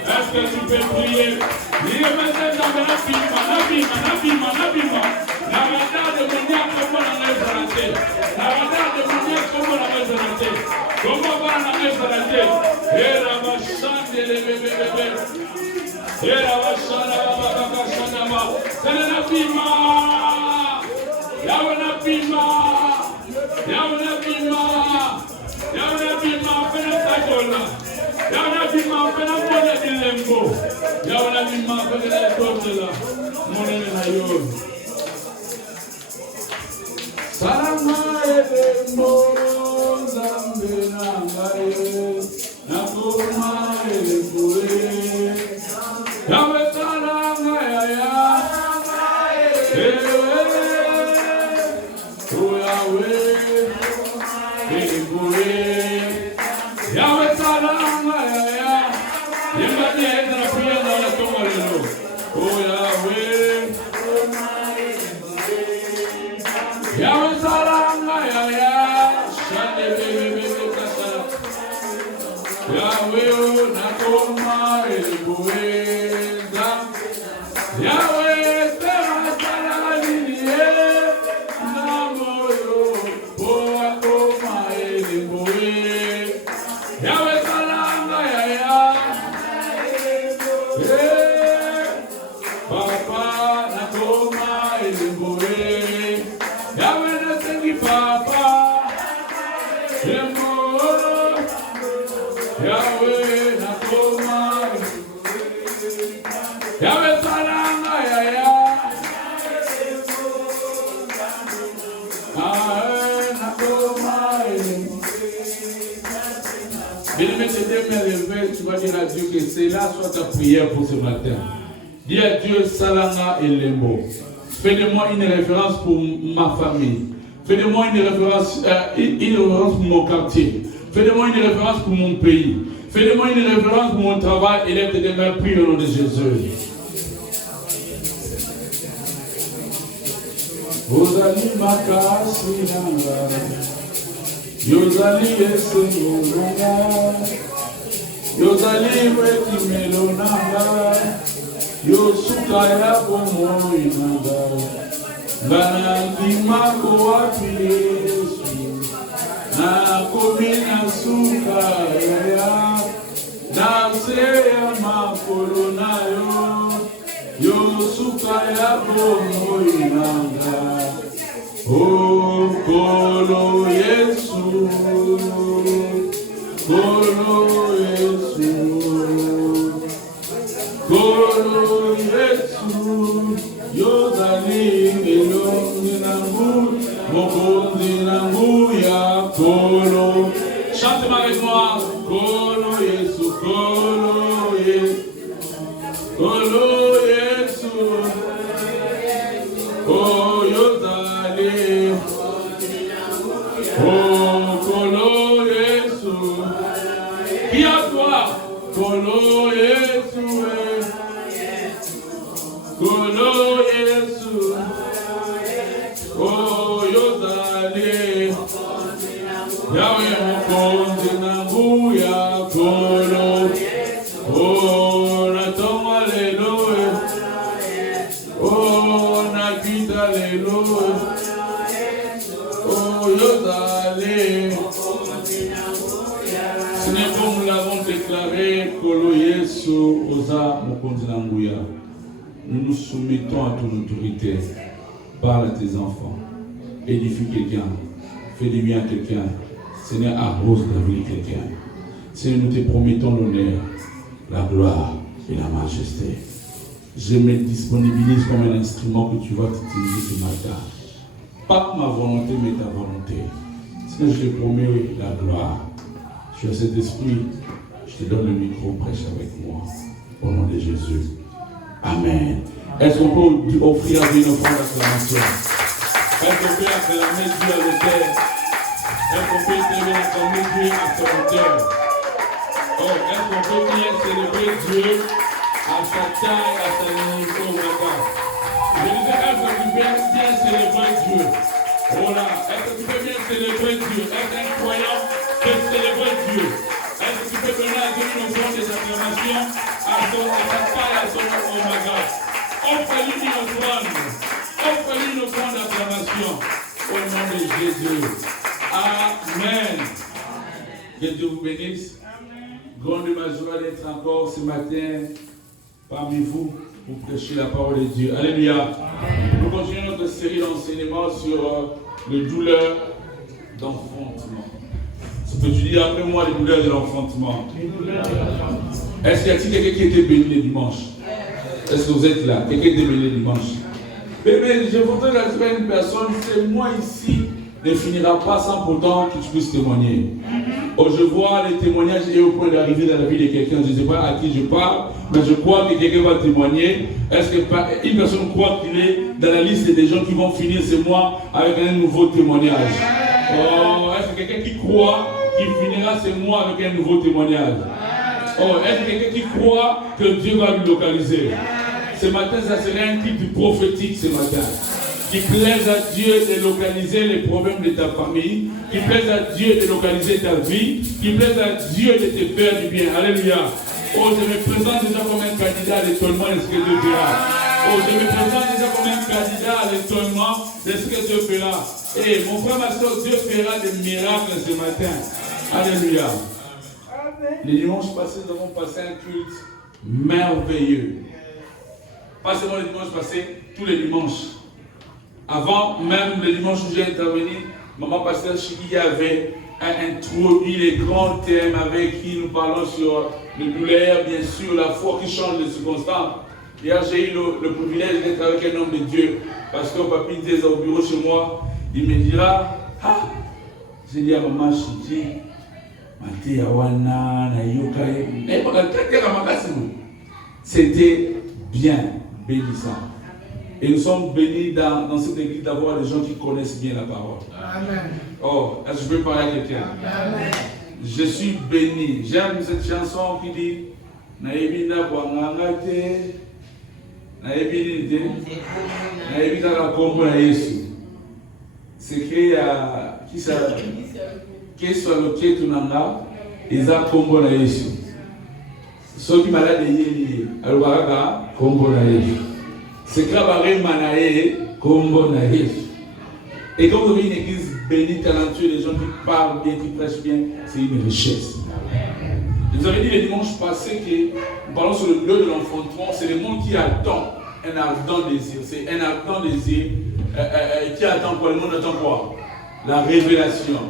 Est-ce que tu peux prier? Tu vas dire à Dieu que c'est là soit ta prière pour ce matin. Dis à Dieu, Salanga et Lembo. Fais de moi une référence pour ma famille. Fais de moi une référence pour mon quartier. Fais de moi une référence pour mon pays. Fais de moi une référence pour mon travail. Et lève tes mains, prie au nom de Jésus. Ozali makasi nanga, Yozali esengo nanga, Yozali weti melo nanga, Yosuka ya bomoi nanga, Ngana ndimako wapi Yesu, Na komina suka ya, Na seya makolo nayo, Yosuka ya bomoi nanga, Oh, Kolo Yesu, Kolo Yesu, Kolo Yesu, Yozali elongi nangu, mokonzi nangu ya Kolo. Chante avec moi, Kolo Yesu, Kolo Yesu, Kolo Yesu, oh Yozali, oh Kolo Yesu, qui à toi, Kolo Yesu, Kolo Yesu, oh Yozali, Yahweh mokonzi nangu ya Kolo, oh natonga lelo, oh nakita lelo, oh Yozali. Seigneur, comme nous l'avons déclaré, Kolo Yesu oza mokonzi nangu ya. Nous nous soumettons à ton autorité. Parle à tes enfants. Édifie quelqu'un. Fais du bien à quelqu'un. Seigneur, arrose la vie de quelqu'un. Seigneur, nous te promettons l'honneur, la gloire et la majesté. Je me disponibilise comme un instrument que tu vas utiliser ce matin. Pas ma volonté, mais ta volonté. Seigneur, je te promets la gloire. Tu as cet esprit. Je te donne le micro, prêche avec moi. Au nom de Jésus. Amen. Est-ce qu'on peut offrir à Dieu une offrande d'acclamation? Est-ce qu'on peut acclamer Dieu à l'autel? Est-ce qu'on peut célébrer la famille Dieu à son hauteur? Oh, est-ce qu'on peut bien célébrer Dieu à sa taille, à sa niveau, regarde. Je disais, est-ce que tu peux bien célébrer Dieu? Oh là, est-ce que tu peux bien célébrer Dieu? Est-ce qu'un croyant peut célébrer Dieu? Est-ce que tu peux donner à Dieu une offrande des acclamations à sa taille, à son oh my God. Offre-lui une offrande. Offre-lui une offrande d'acclamation. Au nom de Jésus. Amen. Que Dieu vous bénisse. Grande ma joie d'être encore ce matin parmi vous pour prêcher la parole de Dieu. Alléluia. Nous continuons notre série d'enseignements sur les douleurs d'enfantement. Peux-tu dire après moi les douleurs de l'enfantement? Est-ce qu'il y a quelqu'un qui était béni le dimanche? Est-ce que vous êtes là? Quelqu'un était béni le dimanche? Bébé, je voudrais rassurer une personne, c'est moi ici ne finira pas sans pourtant que tu puisses témoigner. Oh, je vois les témoignages et au point d'arriver dans la vie de quelqu'un. Je ne sais pas à qui je parle, mais je crois que quelqu'un va témoigner. Est-ce qu'une personne croit qu'il est dans la liste des gens qui vont finir ce mois avec un nouveau témoignage? Oh, est-ce que quelqu'un qui croit qu'il finira ce mois avec un nouveau témoignage? Oh, est-ce que quelqu'un qui croit que Dieu va lui localiser? Ce matin, ça serait un titre prophétique ce matin. Qui plaise à Dieu de localiser les problèmes de ta famille, qui plaise à Dieu de localiser ta vie, qui plaise à Dieu de te faire du bien. Alléluia. Oh, je me présente déjà comme un candidat à l'étonnement de ce que Dieu fera. Oh, je me présente déjà comme un candidat à l'étonnement de ce que Dieu fera. Et mon frère, ma soeur, Dieu fera des miracles ce matin. Alléluia. Les dimanches passés, nous avons passé un culte merveilleux. Pas seulement les dimanches passés, tous les dimanches. Avant même le dimanche où j'ai intervenu, maman pasteur Chiki avait introduit les grands thèmes avec qui nous parlons sur le douleur, bien sûr, la foi qui change les circonstances. Hier, j'ai eu le privilège d'être avec un homme de Dieu, parce que papy était au bureau chez moi, il me dira, ah, j'ai dit à maman Chiki, c'était bien bénissant. Et nous sommes bénis dans cette église d'avoir des gens qui connaissent bien la parole. Amen. Oh, est-ce que je peux parler à quelqu'un? Amen. Je suis béni. J'aime cette chanson qui dit Naïbina Bwangangate, Naïbinite, Naïbina la Kombo na Yesu. C'est créé à qui ça? Qui soit le pied tunanga, ils ont Kombo na Yesu. Ceux qui malades yéli, alors Kombo na Yesu. C'est Krabaré Manaé, Kombo na Yesu. Et quand vous avez une église bénie, talentueuse, des gens qui parlent bien, qui prêchent bien, c'est une richesse. Je vous avais dit le dimanche passé que nous parlons sur le lieu de l'enfantement, c'est le monde qui attend un ardent désir. C'est un ardent désir qui attend quoi? Le monde attend quoi? La révélation,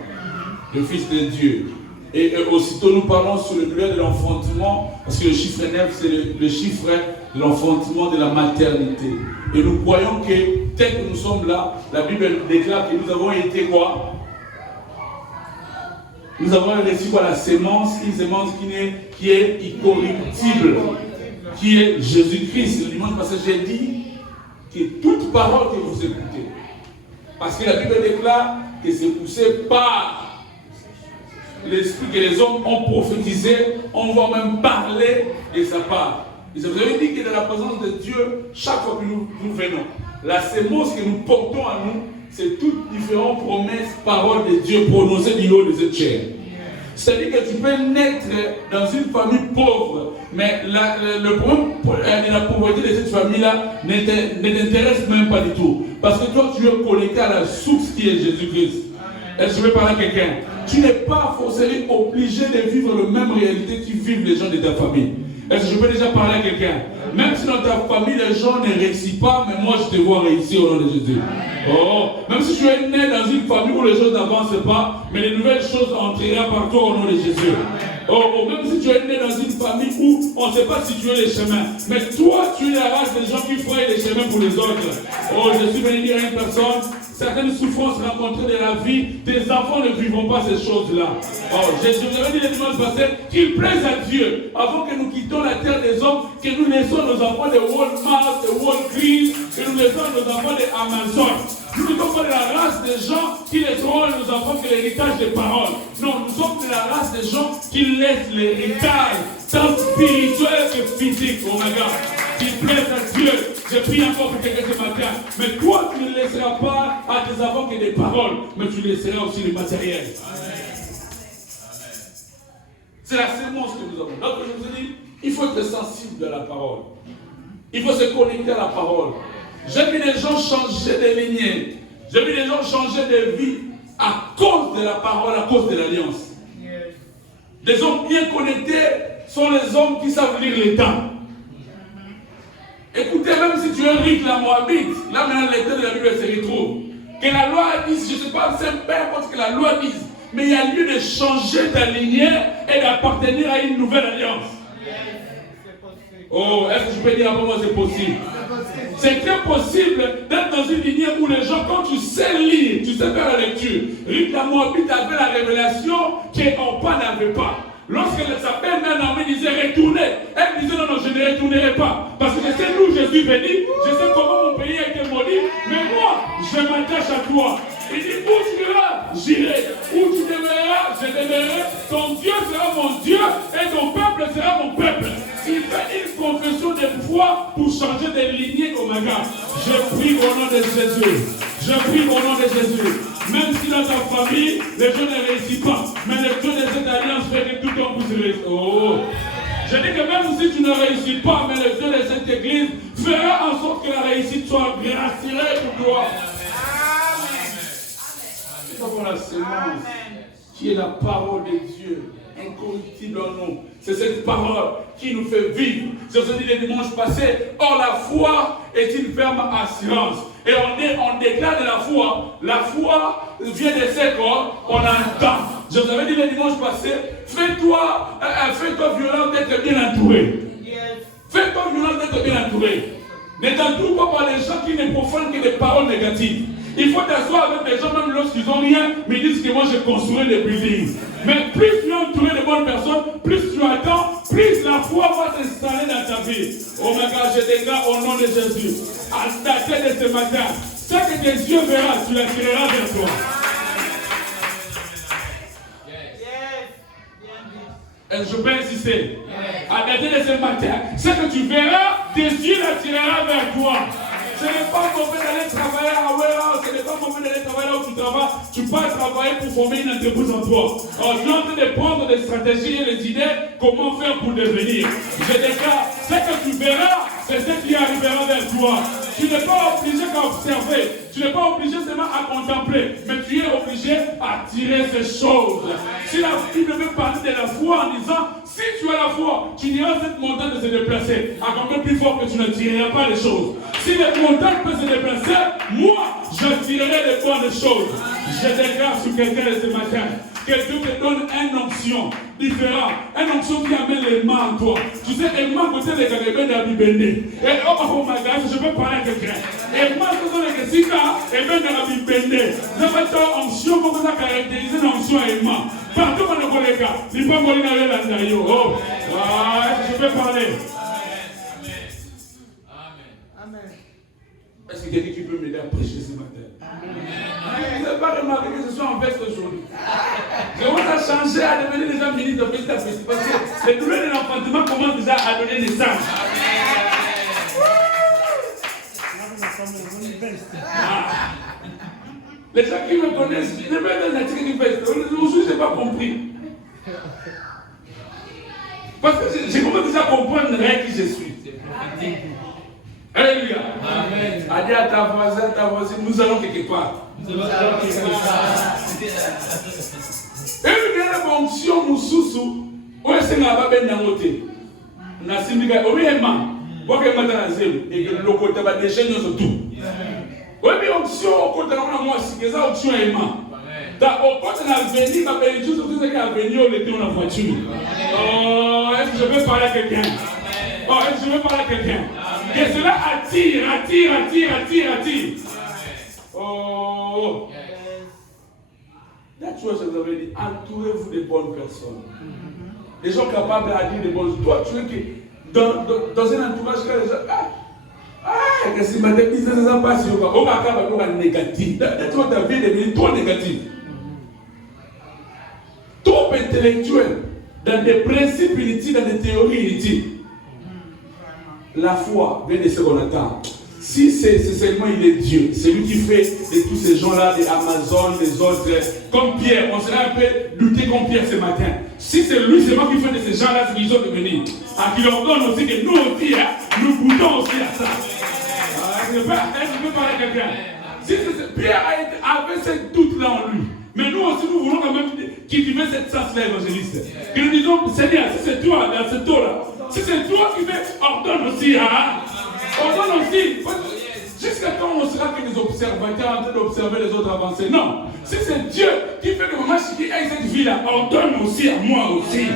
le Fils de Dieu. Et aussitôt nous parlons sur le lieu de l'enfantement, parce que le chiffre 9, c'est le chiffre de l'enfantement de la maternité. Et nous croyons que, tel que nous sommes là, la Bible déclare que nous avons été quoi? Nous avons reçu quoi? La sémence, une sémence qui est incorruptible, qui est Jésus-Christ. Le dimanche passé, j'ai dit que toute parole que vous écoutez, parce que la Bible déclare que c'est poussé par l'esprit que les hommes ont prophétisé, on va même parler de sa part. Et ça vous avez dit que dans la présence de Dieu, chaque fois que nous venons, la sémence que nous portons à nous, c'est toutes différentes promesses, paroles de Dieu prononcées du haut de cette chair. C'est-à-dire que tu peux naître dans une famille pauvre, mais le problème de la pauvreté de cette famille-là ne t'intéresse même pas du tout. Parce que toi, tu es connecté à la source qui est Jésus-Christ. Est-ce que je veux parler à quelqu'un? Tu n'es pas forcément obligé de vivre la même réalité que vivent les gens de ta famille. Est-ce que je peux déjà parler à quelqu'un? Même si dans ta famille les gens ne réussissent pas, mais moi je te vois réussir au nom de Jésus. Oh, même si tu es né dans une famille où les choses n'avancent pas, mais les nouvelles choses entreront par toi au nom de Jésus. Oh, même si tu es né dans une famille où on ne sait pas situer les chemins, mais toi tu es la race des gens qui frayent les chemins pour les autres. Oh, je suis venu dire à une personne, certaines souffrances rencontrées de la vie, tes enfants ne vivront pas ces choses-là. Oh, je vous avais dit le dimanche passé qu'il plaise à Dieu, avant que nous quittions la terre des hommes, que nous laissons nos enfants de Walmart, de Walgreens, que nous laissons nos enfants de Amazon. Nous ne sommes pas de la race des gens qui laisseront à nos enfants que l'héritage des paroles. Non, nous sommes de la race des gens qui laissent l'héritage, tant spirituel que physique. Oh my God, qui plaise à Dieu. J'ai pris encore pour quelqu'un ce matin. Mais toi, tu ne laisseras pas à tes enfants que des paroles, mais tu laisseras aussi le matériel. C'est la sémence que nous avons. Donc je vous ai dit, il faut être sensible à la parole. Il faut se connecter à la parole. J'ai vu des gens changer de lignée. J'ai vu des gens changer de vie à cause de la parole, à cause de l'alliance. Des hommes bien connectés sont les hommes qui savent lire les temps. Écoutez, même si tu es riche, la Moabite, là maintenant les lecteur de la Bible se retrouve. Que la loi dise, je ne sais pas, c'est peu importe que la loi dise, mais il y a lieu de changer d'aligner et d'appartenir à une nouvelle alliance. Oh, est-ce que je peux dire à moi c'est possible? C'est très possible d'être dans une lignée où les gens, quand tu sais lire, tu sais faire la lecture. Ruth la Moabite avait la révélation qu'Orpa n'avait pas. Lorsque sa belle-mère Naomi disait retournez, elle disait non, je ne retournerai pas. Parce que je sais d'où je suis venu, je sais comment mon pays a été maudit, mais moi, je m'attache à toi. Il dit où tu iras, j'irai. Où tu demeureras, je demeurerai. Ton Dieu sera mon Dieu et ton peuple sera mon peuple. Il fait une confession de foi pour changer de lignée au Maga. Je prie au nom de Jésus. Je prie au nom de Jésus. Même si dans ta famille, les gens ne réussissent pas, mais le Dieu de cette alliance fait que tout le monde puisse réussir. Oh. Je dis que même si tu ne réussis pas, mais le Dieu de cette église fera en sorte que la réussite soit gracieuse pour toi. Nous avons la sémence qui est la parole de Dieu, incorruptible en nous. C'est cette parole qui nous fait vivre. C'est ce que je dis le dimanche passé. Or, la foi est une ferme assurance. Et on déclare de la foi. La foi vient de ce corps, on entend. Je vous avais dit le dimanche passé, fais-toi violent d'être bien entouré. Fais-toi violent d'être bien entouré. Ne t'entoure pas par les gens qui ne profanent que des paroles négatives. Il faut t'asseoir avec des gens, même lorsqu'ils n'ont rien, mais ils disent que moi j'ai construit des buildings. Mais plus tu es entouré de bonnes personnes, plus tu attends, plus la foi va s'installer dans ta vie. Oh my God, je déclare au nom de Jésus, à dater de ce matin, ce que tes yeux verront, tu l'attireras vers toi. Est-ce que je peux insister? À dater de ce matin, ce que tu verras, tes yeux l'attireront vers toi. Ce n'est pas mauvais d'aller travailler à Ouera, ce n'est pas mauvais d'aller travailler là où tu travailles. Tu peux travailler pour former une entreprise en toi. Alors, tu es en train de prendre des stratégies et des idées, comment faire pour devenir. Je déclare, ce que tu verras, c'est ce qui arrivera vers toi. Tu n'es pas obligé qu'à observer, tu n'es pas obligé seulement à contempler, mais tu es obligé à tirer ces choses. Si la Bible veut parler de la foi en disant, si tu as la foi, tu diras cette montagne de se déplacer, à combien plus fort que tu ne tireras pas les choses. Si les montagnes peuvent se déplacer, moi, je tirerai les bonnes choses. Je déclare sur quelqu'un de ce matin, que Dieu te donne une onction différente, une onction qui amène les mains en toi. Tu sais, les mains côté des Kagébé d'Abibende. Et oh my God, je peux parler à quelqu'un. Et moi, je suis les Sika, et bien d'Abibende. Je vais te onction pour que ça caractérise une onction et main. Partout dans le collègue, il faut mourir dans le landayo. Oh, je peux parler. Est-ce que quelqu'un qui peut m'aider à prêcher ce matin? Vous n'avez pas remarqué que ce soit en veste aujourd'hui. Je commence à changer, à devenir déjà ministre de petit à petit. Parce que les douleurs de l'enfantement commencent déjà à donner naissance. Les gens qui me connaissent, je ne vais pas dire une veste. Aujourd'hui, je n'ai pas compris. Parce que je commence déjà à comprendre qui je suis. Alléluia. Amen. Allez à ta voisine, nous allons quelque part. Et une fonction mususu, où est-ce que nous avons bien noté? Nous avons dit que nous avons dit et que le côté va déchaîner surtout. Oui, mais option au côté de moi, c'est ça option aimant. Au côté de l'avenir, ma belle chose, c'est ce qui a venu au l'été dans la voiture. Oh, est-ce que je peux parler à quelqu'un? Oh, est-ce que je veux parler à quelqu'un? Que cela attire. Oh. La chose, je vous avais dit, entourez-vous de bonnes personnes. Des gens capables de dire des bonnes choses. Toi, tu es que dans un entourage, les gens, que si ma business n'est pas sur on va avoir négatif. Toi, ta vie devient trop négative. Trop intellectuel. Dans des principes inutiles, dans des théories inutiles. La foi vient de ce qu'on attend. Si c'est seulement il est Dieu, c'est lui qui fait de tous ces gens-là, des Amazon, des autres, comme Pierre, on serait un peu lutté comme Pierre ce matin. Si c'est lui seulement qui fait de ces gens-là ce qu'ils ont devenu, à qui leur donne aussi que nous aussi, nous goûtons aussi à ça. Je peux parler à quelqu'un. Si Pierre avait ce doute-là en lui, mais nous aussi nous voulons quand même cultiver cette sens-là évangéliste. Que nous disons, Seigneur, si c'est toi dans ce taux-là, si c'est toi qui fais, ordonne aussi, ordonne aussi. Jusqu'à quand on sera que des observateurs en train d'observer les autres avancer? Non. Si c'est Dieu qui fait que maman qui aille cette vie-là, ordonne aussi à moi aussi.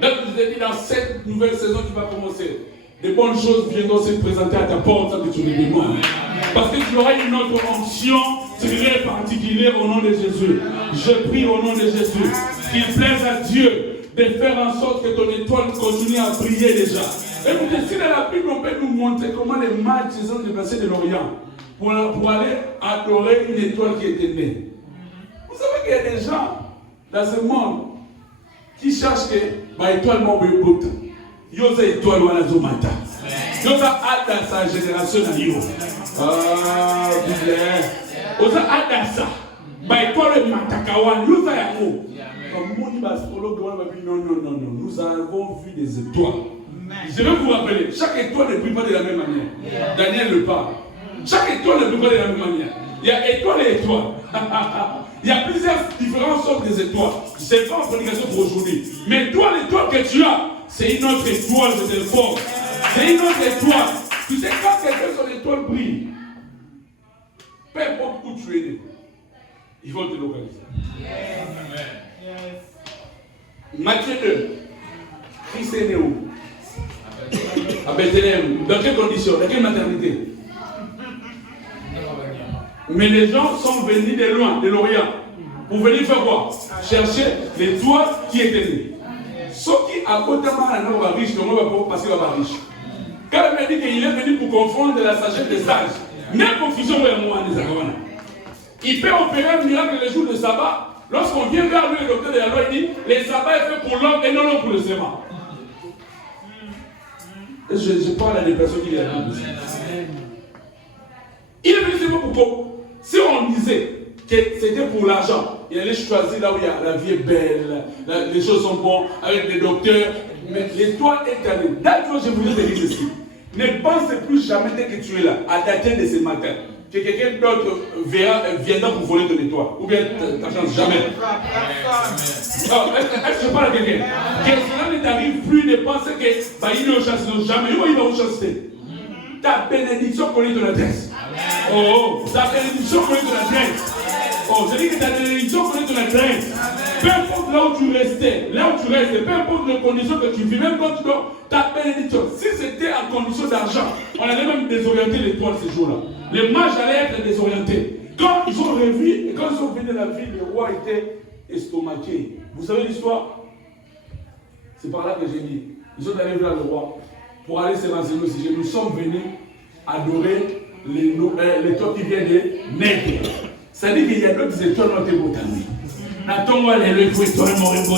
Là, je vous ai dit, dans cette nouvelle saison qui va commencer, des bonnes choses viendront se présenter à ta porte sans que tu les demandes. Parce que tu auras une autre onction très particulière au nom de Jésus. Je prie au nom de Jésus qu'il plaise à Dieu de faire en sorte que ton étoile continue à briller déjà. Écoutez, si dans la Bible on peut nous montrer comment les mages se sont déplacés de l'Orient pour aller adorer une étoile qui était née. Vous savez qu'il y a des gens dans ce monde qui cherchent que ma étoile m'a oublié. Yosa étoile ou la zomata. Yosa a dans sa génération à yo. Ah, bien. Yosa a dans ça. Ma étoile matakawan. Yosa ya mo. Comme mon ibascologue non. Nous avons vu des étoiles. Je vais vous rappeler, chaque étoile ne brille pas de la même manière. Daniel le parle. Chaque étoile ne brille pas de la même manière. Il y a étoile et étoile. Il y a plusieurs différentes sortes d'étoiles. Ce n'est pas en prédication pour aujourd'hui. Mais toi, l'étoile que tu as, c'est une autre étoile, je te le forme. C'est une autre étoile. Tu sais, quand quelqu'un son étoile brille, peu importe où tu es né, ils vont te localiser. Matthieu 2, Christ est né où? À Bethléem. Dans quelles conditions? Dans quelle maternité? Mais les gens sont venus de loin, de l'Orient, pour venir faire quoi? Chercher l'étoile qui était née. Ce qui a notamment un homme riche, on va pas passer à riche. Quand il dit qu'il est venu pour confondre la sagesse des sages, même confusion vers moi, il peut opérer un miracle le jour de sabbat. Lorsqu'on vient vers lui, le docteur de la loi, il dit le sabbat est fait pour l'homme et non pour le serment. Je parle à des personnes qui viennent ici. Il est venu seulement pour si on disait que c'était pour l'argent, il allait choisir là où il y a, la vie est belle, les choses sont bonnes, avec des docteurs, mais l'étoile est allée. D'accord, je voulais te dire ceci. Ne pense plus jamais dès que tu es là, à dater de ce matin, que quelqu'un d'autre viendra pour voler ton étoile. Ou bien ta chance, jamais. Est-ce que je parle à quelqu'un? Que cela ne t'arrive plus de penser que bah, il est au chasse, jamais. Il va au chasser. Ta bénédiction connaît ton adresse. Oh, ta bénédiction connaît ton adresse. Oh, je dis que ta bénédiction connaît ton adresse. Peu importe là où tu restais, peu importe les conditions que tu vis, même quand tu dors, ta bénédiction. Si c'était en condition d'argent, on allait même désorienter l'étoile ces jours-là. Les mages allaient être désorientés. Quand ils ont revu et quand ils sont venus de la ville, le roi était estomaqué. Vous savez l'histoire? C'est par là que j'ai dit. Ils sont allés vers le roi pour aller se renseigner au sujet. Nous sommes venus adorer l'étoile qui vient de naître. Ça dit qu'il y a d'autres étoiles dans tes botaniques. N'attends-moi les étoiles m'auraient beau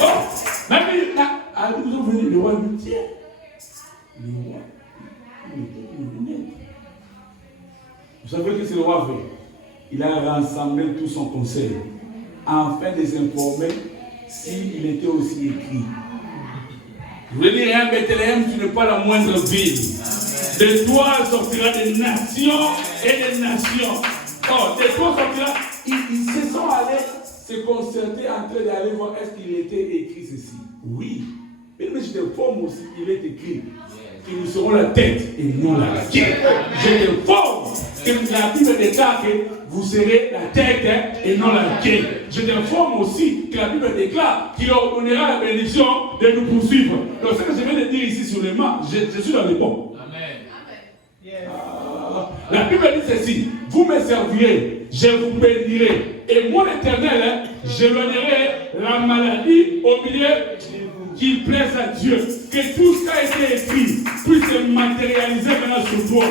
oh, même ils ont venu, le roi lui dit, le roi, il était naître. Vous savez que c'est le roi fait? Il a rassemblé tout son conseil afin de s'informer s'il était aussi écrit. Je veux dire, un Bethléem, tu n'es pas la moindre ville. De toi sortira des nations et des nations. Oh, de toi sortira. Ils se sont allés se concerter en train d'aller voir est-ce qu'il était écrit ceci. Oui. Mais je te forme aussi, il est écrit que nous serons la tête et non la queue. Je te forme que la Bible déclare que vous serez la tête et non la queue. Je te forme aussi que la Bible déclare qu'il ordonnera la bénédiction de nous poursuivre. Donc ce que je viens de dire ici sur les mains, je suis dans les bons. La Bible dit ceci, vous me servirez, je vous bénirai, et moi l'Éternel, j'éloignerai la maladie au milieu qu'il plaise à Dieu, que tout ce qui a été écrit puisse matérialiser maintenant sur toi.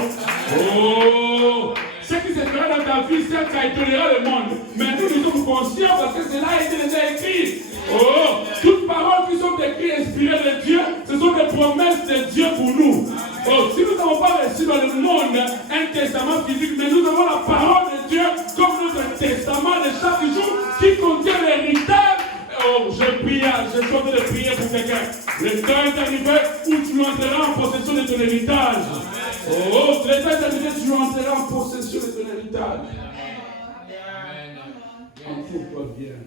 Oh! Ce qui se fera dans ta vie, certes, ça étonnera le monde. Mais nous sommes conscients parce que cela a été déjà écrit. Oh! Toutes paroles qui sont écrites, inspirées de Dieu, ce sont des promesses de Dieu pour nous. Oh, si nous n'avons pas reçu dans le monde un testament physique, mais nous avons la parole de Dieu comme notre testament de chaque jour qui contient l'héritage. Oh, je suis en train de prier pour quelqu'un. Le temps est arrivé où tu entreras en possession de ton héritage. Oh, le temps est arrivé où tu entreras en possession de ton héritage. Entoure-toi bien.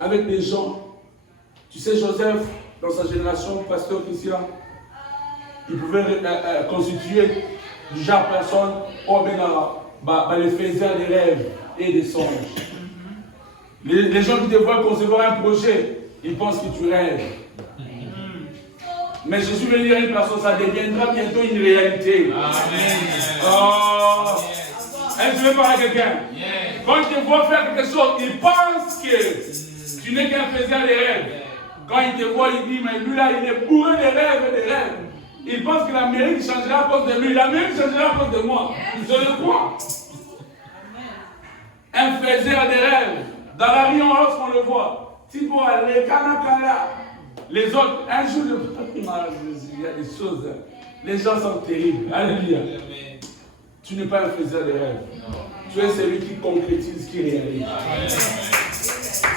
Avec des gens, tu sais, Joseph, dans sa génération, pasteur Christian, il pouvait constituer du genre personne, ou bien les faiseurs des rêves et des songes. Les gens qui te voient concevoir un projet, ils pensent que tu rêves. Mais Jésus veut dire à une personne, ça deviendra bientôt une réalité. Amen. Oh. Est-ce que je veux parler à quelqu'un? Quand ils te voient faire quelque chose, ils pensent que tu n'es qu'un faiseur des rêves. Quand ils te voient, ils disent, mais lui là, il est bourré de rêves et de rêves. Il pense que l'Amérique changera à cause de lui. L'Amérique changera à cause de moi. Je le crois. Un faiseur des rêves. Dans la rue, lorsqu'on le voit, tu vois les Kanakala, les autres, un jour, il y a des choses, les gens sont terribles. Alléluia. Tu n'es pas un faiseur de rêves. Tu es celui qui concrétise, qui réalise.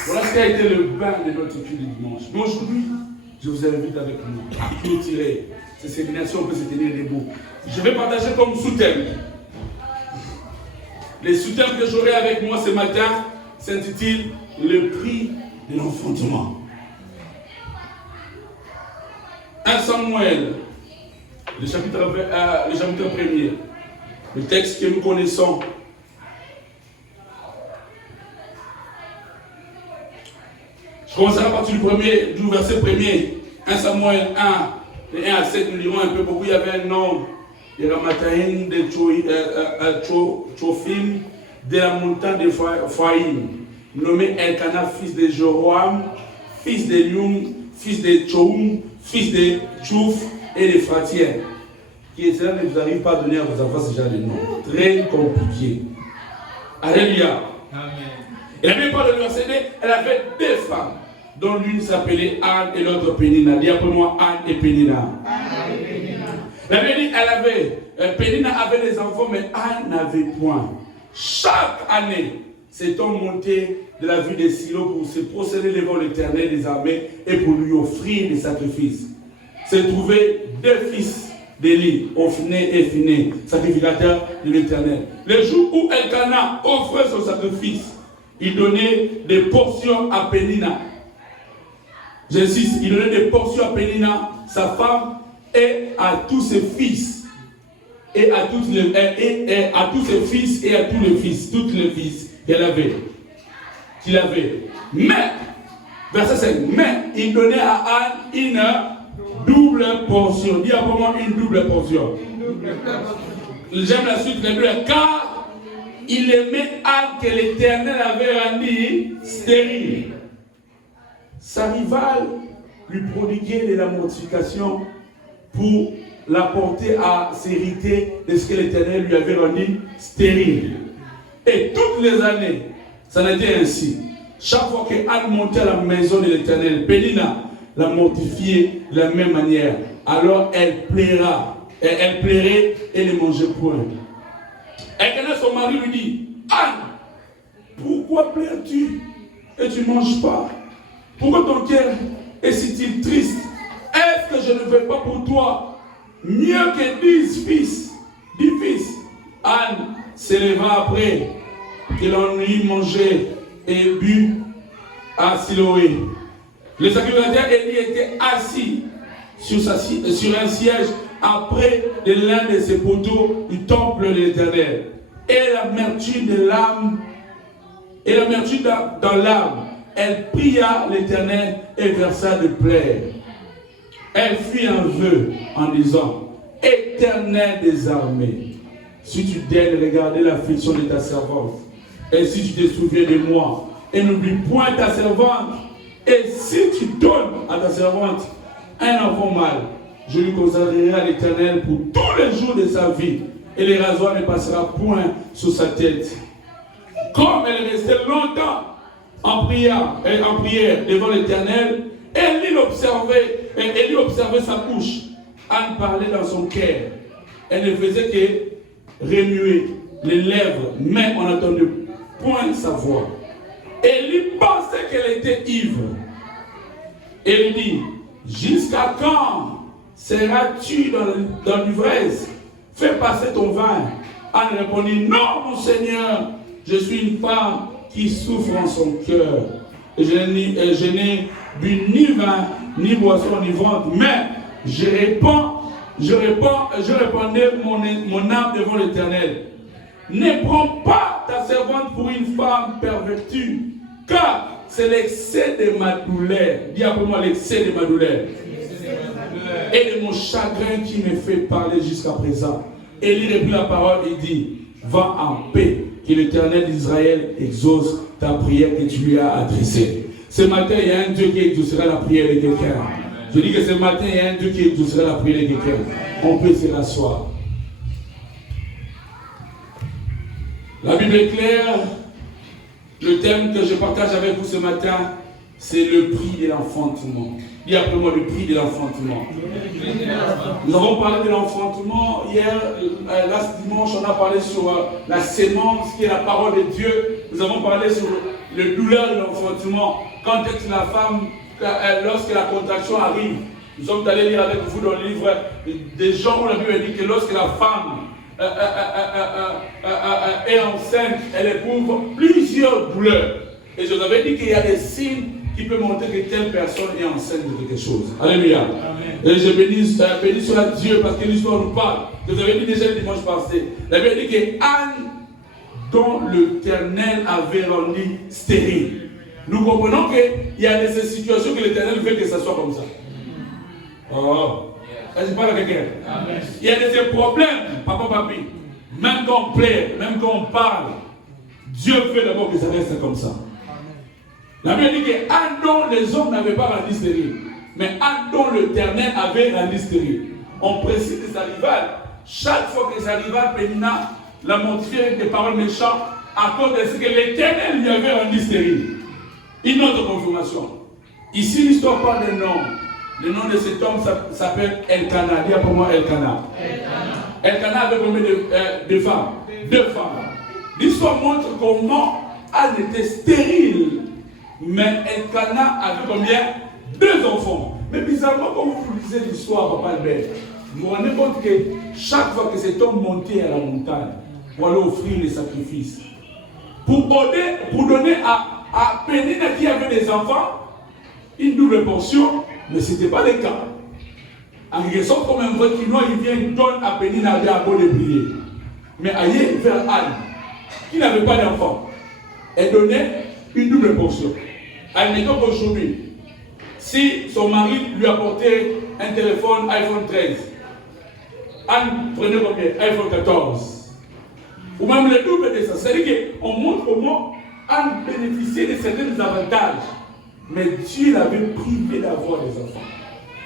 Voilà ce qui a été le bain de notre étude du dimanche. Mais aujourd'hui, je vous invite avec nous à clôturer ces séminaires si on peut se tenir debout. Je vais partager comme sous-thème. Les sous-thèmes que j'aurai avec moi ce matin s'intitule Le prix de l'enfantement. 1 Samuel, le chapitre 1er, le texte que nous connaissons. Je commencerai à partir du verset 1er. 1 Samuel 1, de 1 à 7, nous lirons un peu beaucoup. Il y avait un homme, Ramataïn de Trophim, de la montagne de Phaïm, nommé Elkana, fils de Joram, fils de Lium, fils de Choum, fils de Chouf et de Fratien. Qui cela ne vous arrive pas à donner à vos enfants ce genre de nom. Très compliqué. Alléluia. Amen. Et la même part de l'UACD, elle avait deux femmes, dont l'une s'appelait Anne et l'autre Pénina. Dis après moi Anne et Pénina. La Bible dit, Pénina avait des enfants, mais Anne n'avait point. Chaque année, cet homme montait de la ville de Silo pour se procéder devant l'Éternel des armées et pour lui offrir des sacrifices. Se trouvaient deux fils d'Élie, Ophné et Phiné, sacrificateurs de l'Éternel. Le jour où Elkana offrait son sacrifice, il donnait des portions à Pénina. J'insiste, il donnait des portions à Pénina, sa femme, et à tous ses fils. Et à tous ses fils et à tous les fils, toutes les fils qu'il avait. Mais, verset 5, mais il donnait à Anne une double portion. Dis à moi une double portion. J'aime la suite, car il aimait Anne que l'Éternel avait rendue stérile. Sa rivale lui prodiguait de la mortification pour la porter à s'hériter de ce que l'Éternel lui avait rendu stérile. Et toutes les années, ça a été ainsi. Chaque fois qu'Anne montait à la maison de l'Éternel, Pénina la mortifiait de la même manière. Alors elle plairait et ne mangeait point. Et son mari lui dit, Anne, pourquoi pleures-tu et tu ne manges pas? Pourquoi ton cœur est si triste? Est-ce que je ne fais pas pour toi mieux que 10 fils? Anne s'éleva après que l'on eut mangé et bu à Siloé. Le sacrificateur Élie était assis sur un siège après de l'un de ses poteaux du temple de l'Éternel. Et l'amertume dans l'âme, elle pria l'Éternel et versa de pleurs. Elle fit un vœu en disant, Éternel des armées, si tu daignes regarder l'affliction de ta servante, et si tu te souviens de moi, et n'oublie point ta servante, et si tu donnes à ta servante un enfant mâle, je lui consacrerai à l'Éternel pour tous les jours de sa vie, et les rasoirs ne passera point sur sa tête. Comme elle restait longtemps en prière devant l'Éternel, Élie observait sa bouche. Anne parlait dans son cœur. Elle ne faisait que remuer les lèvres, mais on n'entendait point sa voix. Élie pensait qu'elle était ivre. Elle dit, jusqu'à quand seras-tu dans l'ivresse? Fais passer ton vin. Anne répondit, non, mon Seigneur, je suis une femme qui souffre en son cœur. Et je n'ai bu ni vin, ni boisson enivrante, mais je répandais mon âme devant l'Éternel. Ne prends pas ta servante pour une femme pervertie, car c'est l'excès de ma douleur. Dis après moi l'excès de ma douleur. Et de mon chagrin qui me fait parler jusqu'à présent. Élie reprit la parole et dit, va en paix, que l'Éternel d'Israël exauce ta prière que tu lui as adressée. Ce matin, il y a un Dieu qui exaucera la prière de quelqu'un. Je dis que ce matin, il y a un Dieu qui exaucera la prière de quelqu'un. On peut se rasseoir. La Bible est claire. Le thème que je partage avec vous ce matin, c'est le prix de l'enfantement. Dis après moi le prix de l'enfantement. Nous avons parlé de l'enfantement hier, là ce dimanche, on a parlé sur la sémence qui est la parole de Dieu. Nous avons parlé sur le douleur de l'enfantement. Quand est-ce que la femme, lorsque la contraction arrive, nous sommes allés lire avec vous dans le livre des gens où la Bible dit que lorsque la femme est enceinte, elle éprouve plusieurs douleurs. Et je vous avais dit qu'il y a des signes qui peuvent montrer que telle personne est enceinte de quelque chose. Alléluia. Amen. Et je bénis sur Dieu parce que l'histoire nous parle. Je vous avais dit déjà le dimanche passé. La Bible dit que Anne, dont l'Éternel avait rendu stérile. Nous comprenons qu'il y a des situations que l'Éternel veut que ça soit comme ça. Oh. Je parle à quelqu'un. Il y a des problèmes, papa, papi. Même quand on plaît, même quand on parle, Dieu veut d'abord que ça reste comme ça. La Bible dit que Anne dont les hommes n'avaient pas rendu stérile, mais Anne dont l'Éternel avait rendu stérile. On précise de sa rivale. Chaque fois que sa rivale Pénina la mortifiait avec des paroles méchantes, à cause de ce que l'Éternel lui avait rendu stérile. Une autre confirmation. Ici, l'histoire parle d'un homme. Le nom de cet homme s'appelle Elkana. Dis pour moi Elkana. Elkana avait combien de femmes? 2 femmes. L'histoire montre comment Anne était stérile. Mais Elkana avait combien? 2 enfants. Mais bizarrement, quand vous lisez l'histoire, Papa Albert, vous vous rendez compte que chaque fois que cet homme montait à la montagne pour aller offrir les sacrifices, pour donner à Pénina qui avait des enfants une double portion, mais ce n'était pas le cas. En quelque sorte, comme un vrai Quinois, il vient, il donne à Pénina à beau de briller. Mais ailleurs, vers Anne, qui n'avait pas d'enfant, elle donnait une double portion. Admettons qu'aujourd'hui, si son mari lui apportait un téléphone iPhone 13, Anne prenait combien? iPhone 14. Ou même le double de ça. C'est-à-dire qu'on montre comment Anne bénéficiait de certains avantages. Mais Dieu l'avait privé d'avoir des enfants.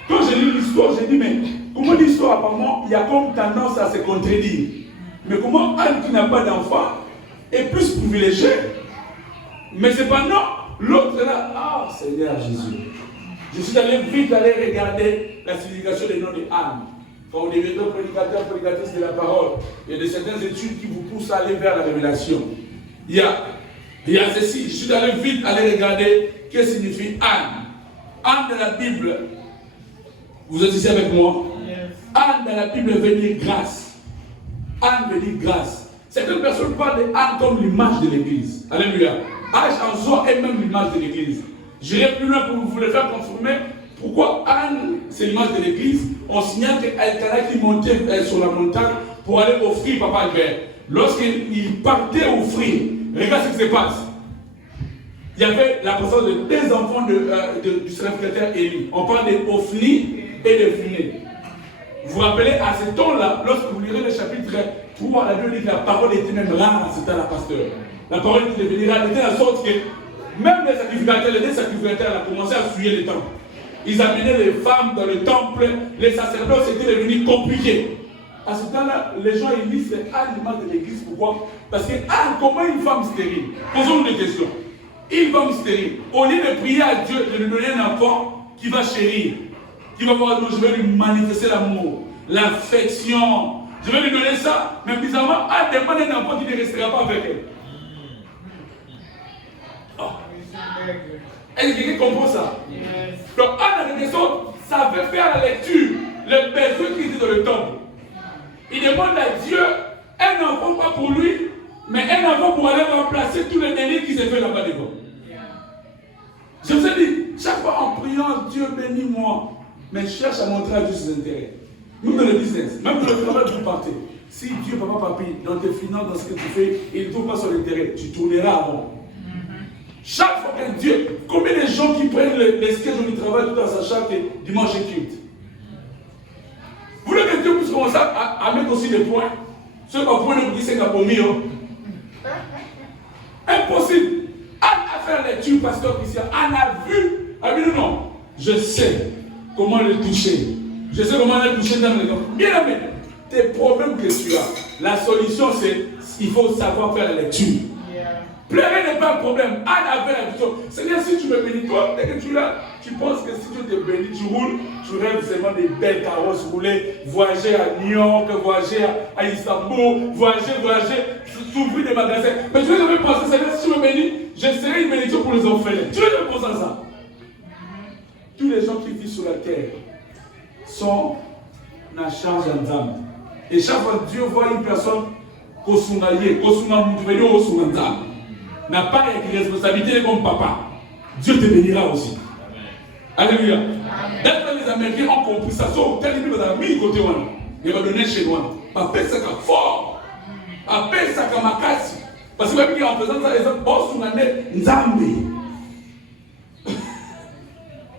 Quand j'ai lu l'histoire, j'ai dit, mais comment l'histoire, apparemment, il y a comme tendance à se contredire. Mais comment Anne qui n'a pas d'enfant est plus privilégiée? Mais cependant, l'autre là, ah Seigneur Jésus. Je suis allé vite aller regarder la signification des noms de Anne. Quand vous devenez prédicateur, prédicatrice de la parole, il y a de certaines études qui vous poussent à aller vers la révélation. Il y a ceci, je suis allé vite aller regarder qu'est-ce que signifie Anne. Anne dans la Bible, vous êtes ici avec moi? Yes. Anne dans la Bible veut dire grâce. Anne veut dire grâce. Certaines personnes parlent de Anne comme l'image de l'Église. Alléluia. Anne en soi est même l'image de l'Église. J'irai plus loin pour vous le faire confirmer. Pourquoi Anne, c'est l'image de l'Église? On signale qu'Elkana qui montait sur la montagne pour aller offrir Papa Albert. Lorsqu'il partait offrir, regarde ce qui se passe. Il y avait la présence de 2 enfants du sacrificateur Élie. On parle de Ophni et de Phiné. Vous vous rappelez, à ce temps-là, lorsque vous lirez le chapitre 3, la Bible dit que la parole était même rare à ce temps-là, pasteur. La parole était devenue rare, de la sorte que même les 2 sacrificateurs ont commencé à fouiller les temples. ils amenaient les femmes dans le temple, les sacerdotes, c'était devenu compliqué. À ce temps-là, les gens ils lisent Anne, l'image de l'église. Pourquoi? Parce que Anne, comment une femme stérile? Posons-nous des questions. Une femme stérile, au lieu de prier à Dieu, de lui donner un enfant qui va chérir, qui va voir, je vais lui manifester l'amour, l'affection. Je vais lui donner ça, mais bizarrement, Anne demande un enfant qui ne restera pas avec elle. Oh. Est-ce que quelqu'un comprend ça? Yes. Donc, Anne, en quelque sorte, savait faire la lecture, le besoin qui était dans le temple. Il demande à Dieu un enfant, pas pour lui, mais un enfant pour aller remplacer tous les délits qui s'est fait là-bas devant. Je vous ai dit, chaque fois en priant, Dieu bénis-moi, mais cherche à montrer à Dieu ses intérêts. Nous, dans le business, même dans le travail, vous partez. Si Dieu, papa, papi, dans tes finances, dans ce que tu fais, il ne trouve pas son intérêt, tu tourneras avant. Chaque fois que Dieu, combien de gens qui prennent les sketchs du travail tout en sachant que dimanche est culte? Vous voulez que Dieu puisse commencer à mettre aussi des points? Ceux qui ont point de c'est Capomio. Impossible. Anne a fait la lecture, pasteur Christian. Anne a vu. Ah oui, non. Je sais comment le toucher. Je sais comment le toucher dans les gars. Bien aimé, tes problèmes que tu as, la solution c'est il faut savoir faire la lecture. Pleurer n'est pas un problème. Anne avait la vision. Seigneur, si tu me bénis, toi, dès que tu es là, tu penses que si tu te bénis, tu roules, tu rêves seulement des belles carrosses roulées, voyager à New York, voyager à Istanbul, voyager, s'ouvrir des magasins. Mais tu veux jamais penser, Seigneur, si tu me bénis, je serai une bénédiction pour les orphelins. Tu veux jamais penser à ça? Tous les gens qui vivent sur la terre sont en charge d'âme. Et chaque fois que Dieu voit une personne, n'a pas de responsabilité comme papa, Dieu te bénira aussi. Alléluia. D'ailleurs, les Américains ont compris ça. Sauf tel livre dans la mille côté, il va donner chez moi. Appelle ça comme fort. Appelle ça comme makasi. Parce que même en faisant ça, les autres bossent sur la nez, Nzambi.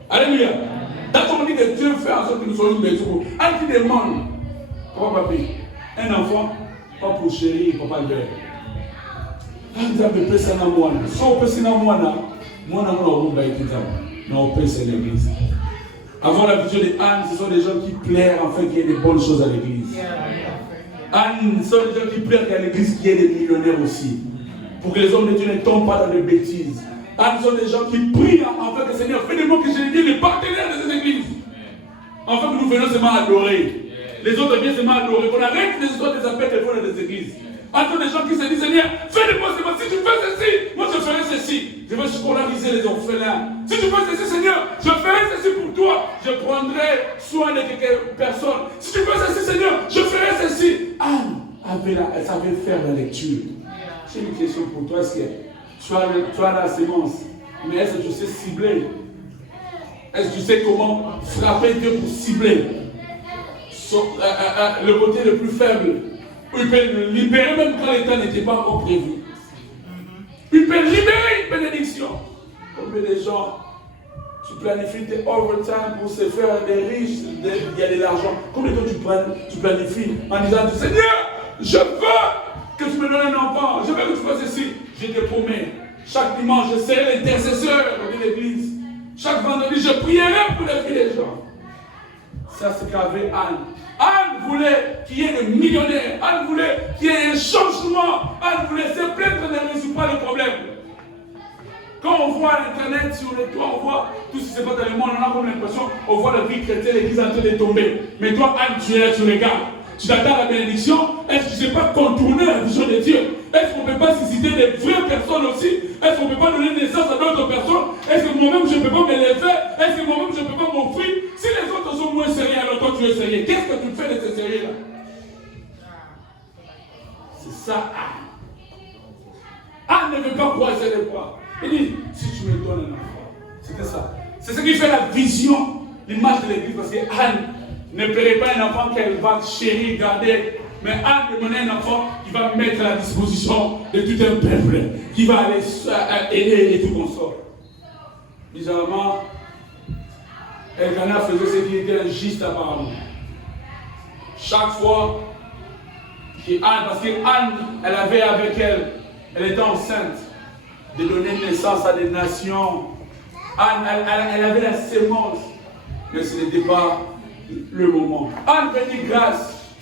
Alléluia. Dans on dit que Dieu fait en sorte que nous soyons bénis. Un qui demande, papa, papi, un enfant, pas pour chérir, papa le père. Nzambe pesa na mwana. So pesa na mwana, mwana urumba ikitabu. Non, pesa l'église. Avant la vision de Anne, ce sont des gens qui plairent en fait qu'il y ait des bonnes choses à l'église. Anne, ce sont des gens qui plairent qu'à l'église qu'il y ait des millionnaires aussi. Pour que les hommes de Dieu ne tombent pas dans des bêtises. Anne, ce sont des gens qui prient en fait que Seigneur, fais-nous que j'ai dit les partenaires de cette église. En fait, nous venons seulement adorer. Les autres viennent seulement adorer. On arrête les histoires des appels téléphoniques dans les églises. Entre des gens qui se disent, Seigneur, fais-le-moi seulement. Si tu fais ceci, moi je ferai ceci. Je vais scolariser les orphelins. Si tu fais ceci, Seigneur, je ferai ceci pour toi. Je prendrai soin de quelques personnes. Si tu fais ceci, Seigneur, je ferai ceci. Anne, elle savait faire la lecture. J'ai une question pour toi. Est-ce que tu as la sémence, mais est-ce que tu sais cibler? Est-ce que tu sais comment frapper Dieu pour cibler le côté le plus faible? Il peut le libérer même quand l'état n'était pas encore prévu. Il peut libérer une bénédiction. Combien de gens, tu planifies tes overtime pour se faire des riches, gagner de l'argent. Combien de temps tu planifies en disant, Seigneur, je veux que tu me donnes un enfant, je veux que tu fasses ceci. Je te promets, chaque dimanche, je serai l'intercesseur de l'église. Chaque vendredi, je prierai pour les filles des gens. Ça, c'est qu'avait Anne. Anne voulait qu'il y ait des millionnaires. Anne voulait qu'il y ait un changement. Anne voulait se plaindre ne résout pas le problème. Quand on voit Internet sur les toits, on voit tout ce qui se passe dans le monde, on a comme l'impression, on voit la vie chrétienne, l'église en train de tomber. Mais toi, Anne, tu es là, tu regardes. Tu t'attends à la bénédiction. Est-ce que tu ne sais pas contourner la vision de Dieu? Est-ce qu'on ne peut pas susciter des vraies personnes aussi? Est-ce qu'on ne peut pas donner naissance à d'autres personnes? Est-ce que moi-même je ne peux pas me lever? Est-ce que moi-même je ne peux pas m'offrir? Si les autres sont moins sérieux, alors toi tu es sérieux. Qu'est-ce que tu fais de ces sérieux-là? C'est ça, Anne. Anne ne veut pas croiser les bras. Il dit, si tu me donnes un enfant. C'était ça. C'est ce qui fait la vision, l'image de l'église. Parce que Anne ne paierait pas un enfant qu'elle va chérir, garder. Mais Anne demandait un enfant qui va mettre à la disposition de tout un peuple, qui va aller aider et tout consort. Bizarrement, Elkanah faisait ce qui était juste apparemment. Chaque fois qu'Anne, parce qu'Anne, elle avait avec elle, elle était enceinte, de donner naissance à des nations. Anne, elle avait la sémence. mais ce n'était pas le moment. Anne veut dire grâce.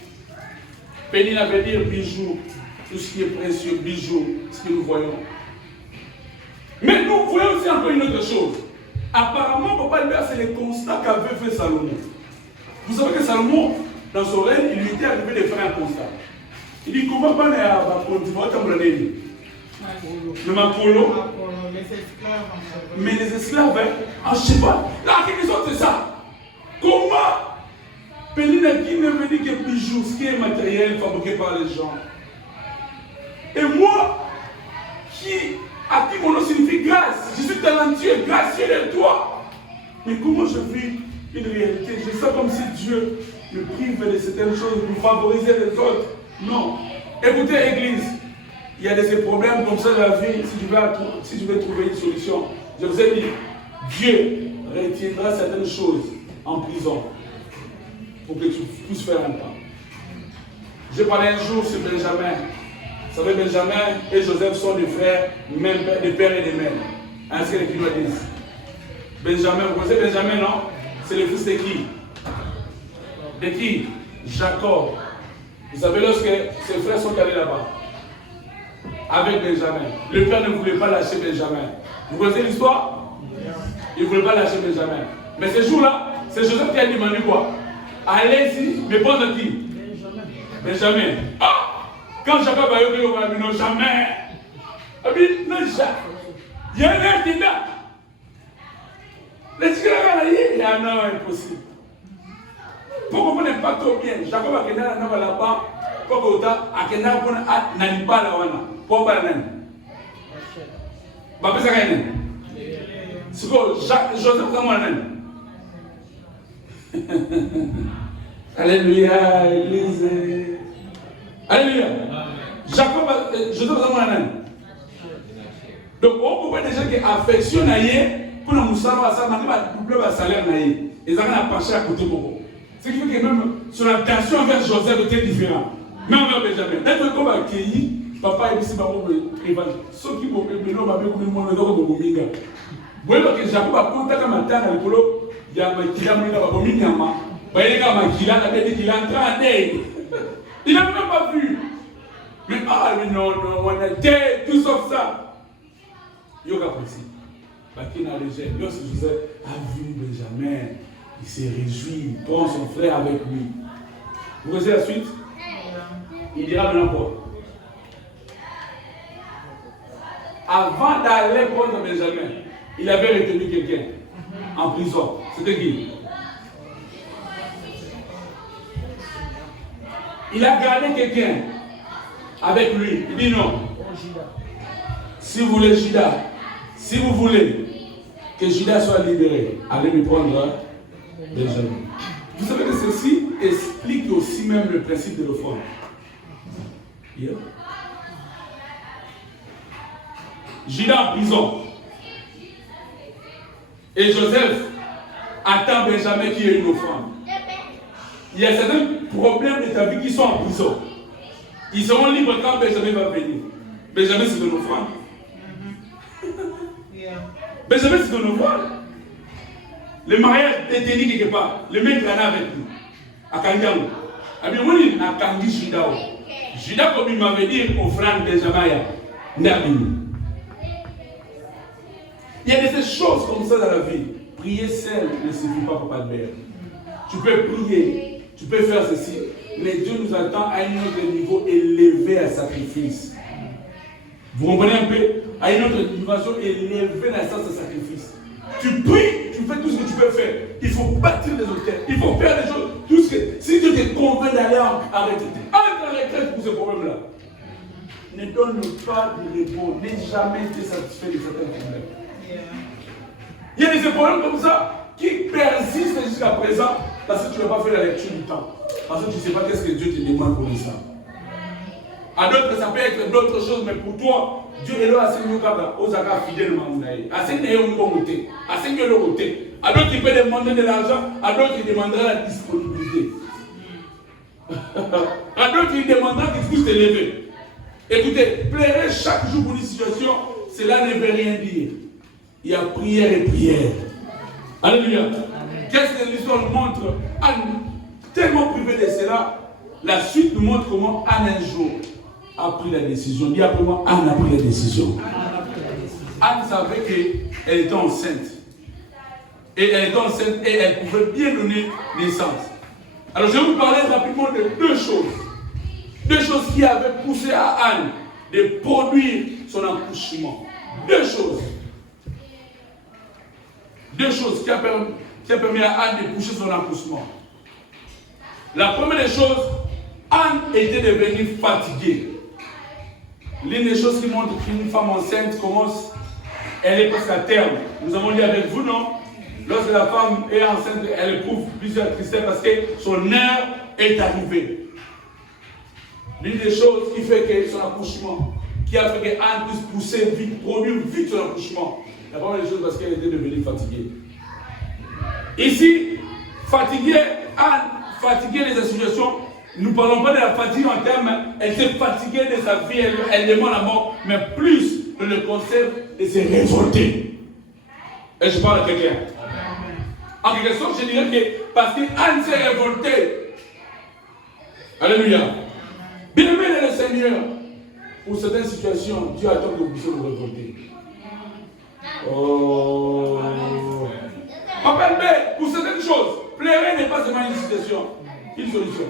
Pénina veut dire bijoux, tout ce qui est précieux, bijoux, ce que nous voyons. Mais nous voyons aussi encore une autre chose. Apparemment, Papa Albert, c'est le constat qu'avait fait Salomon. Vous savez que Salomon, dans son règne, il lui était arrivé de faire un constat. Il dit, comment pas mais les esclaves, en Sheba, la question c'est ça. Comment Pénina qui ne veut dire que bijoux, ce qui est matériel fabriqué par les gens. Et moi, à qui mon nom signifie grâce, je suis talentueux, gracieux de toi. Mais comment je vis une réalité? Je sens comme si Dieu me prive de certaines choses pour favoriser les autres. Non. Écoutez, Église, il y a des problèmes comme ça dans la vie. Si tu veux trouver une solution, je vous ai dit, Dieu retiendra certaines choses en prison pour que tu puisses faire un pas. Je parlais un jour sur Benjamin. Vous savez, Benjamin et Joseph sont des frères, même des pères et des mères. Ainsi que les Quinois disent. Benjamin, vous connaissez Benjamin, non? C'est le fils de qui? De qui? Jacob. Vous savez, lorsque ses frères sont allés là-bas, avec Benjamin, le père ne voulait pas lâcher Benjamin. Vous connaissez l'histoire? Il ne voulait pas lâcher Benjamin. Mais ce jour-là, c'est Joseph qui a demandé quoi? Allez-y, mais prendre qui? Benjamin. Ah! Quand Jacob a eu le non, jamais. Il y a un air qui là. Les il y a un an impossible. Pourquoi vous n'êtes pas trop bien? Jacob a gagné la là-bas. Pourquoi vous avez gagné la pas là-bas? Pourquoi vous avez gagné? Vous avez gagné? C'est quoi? Joseph, comment vous avez gagné? Alléluia, Église. Alléluia. Jacob, Joseph, comment vous avez gagné? Donc, on peut déjà que affection pour nous savoir ça, on a un salaire. Ils ont penché à côté beaucoup. Ce qui fait que même sur la tension envers Joseph était différent. Mais envers Benjamin. Dès que comme accueilli, papa est ici, papa est évangile. Ceux qui m'ont fait le nom, m'avaient comme le monde, vous voyez que Jacob a compté comme un temps à l'école, il y a un kila, il y a un bominga. Il y a un kila, il a un train d'aide. Il n'a même pas vu. Mais non, on a été tout sauf ça. Il y a un principe. Qui n'a léger. Lorsque Joseph a vu Benjamin, il s'est réjoui, il prend son frère avec lui. Vous connaissez la suite? Il dira maintenant quoi? Avant d'aller prendre Benjamin, il avait retenu quelqu'un en prison. C'était qui? Il a gardé quelqu'un avec lui. Il dit non. Si vous voulez Judas, si vous voulez que Judas soit libéré, allez lui prendre Benjamin. Vous savez que ceci explique aussi même le principe de l'offrande. Yeah. Judas en prison. Et Joseph attend Benjamin qui ait une offrande. Il y a certains problèmes de ta vie qui sont en prison. Ils seront libres quand Benjamin va venir. Benjamin, c'est une offrande. Benjamin, c'est une offrande. Le mariage est tenu quelque part. Le mec en a avec lui. À Kandiango. Il a Kandi Judas. Judas, comme il m'avait dit, offrande Benjamin. Il y a des choses comme ça dans la vie. Prier seul ne suffit pas, Papa Albert. Tu peux prier, tu peux faire ceci, mais Dieu nous attend à un autre niveau élevé à sacrifice. Vous comprenez un peu? À une autre dimension élevée dans le sens de sacrifice. Tu pries, tu fais tout ce que tu peux faire. Il faut bâtir les hôtels, il faut faire des choses. Tout ce que, si Dieu te convainc d'aller en retraite, entre en retraite pour ce problème-là. Ne donne pas de réponse, n'aie jamais été satisfait de certains problèmes. Il y a des problèmes comme ça qui persistent jusqu'à présent parce que tu n'as pas fait la lecture du temps. Parce que tu ne sais pas qu'est-ce que Dieu te demande pour ça. À d'autres, ça peut être d'autres choses, mais pour toi, Dieu est là à ce niveau-là, aux agas fidèlement. À ce niveau-là, à ce niveau-là. À d'autres, il peut demander de l'argent, à d'autres, il demandera la disponibilité. À d'autres, il demandera qu'il puisse te lever. Écoutez, pleurer chaque jour pour une situation, cela ne veut rien dire. Il y a prière et prière. Alléluia. qu'est-ce que l'histoire nous montre? Anne, tellement privée de cela, la suite nous montre comment Anne un jour a pris la décision. Dis après moi, Anne a pris la décision. Anne savait qu'elle était enceinte. Et elle était enceinte et elle pouvait bien donner naissance. Alors je vais vous parler rapidement de deux choses. Deux choses qui avaient poussé à Anne de produire son accouchement. Deux choses. Deux choses qui a permis à Anne de pousser son accouchement. La première des choses, Anne était devenue fatiguée. L'une des choses qui montre qu'une femme enceinte commence, elle est presque à terme. Nous avons dit avec vous, non? Lorsque la femme est enceinte, elle éprouve plusieurs tristesses parce que son heure est arrivée. L'une des choses qui fait que son accouchement, qui a fait qu'Anne puisse pousser vite, produire vite son accouchement. La première des choses parce qu'elle était devenue fatiguée. Ici, fatiguée, Anne, fatiguée de sa situation, nous ne parlons pas de la fatigue en termes, elle s'est fatiguée de sa vie, elle demande la mort, mais plus de le concept de se révolter. Et je parle à quelqu'un. En quelque sorte, je dirais que parce qu'Anne s'est révoltée. Alléluia. Bien-aimé dans le Seigneur, pour certaines situations, Dieu attend que vous puissiez vous révolter. Oh. Appelle-moi, pour certaines choses, pleurer n'est pas seulement une situation, une solution.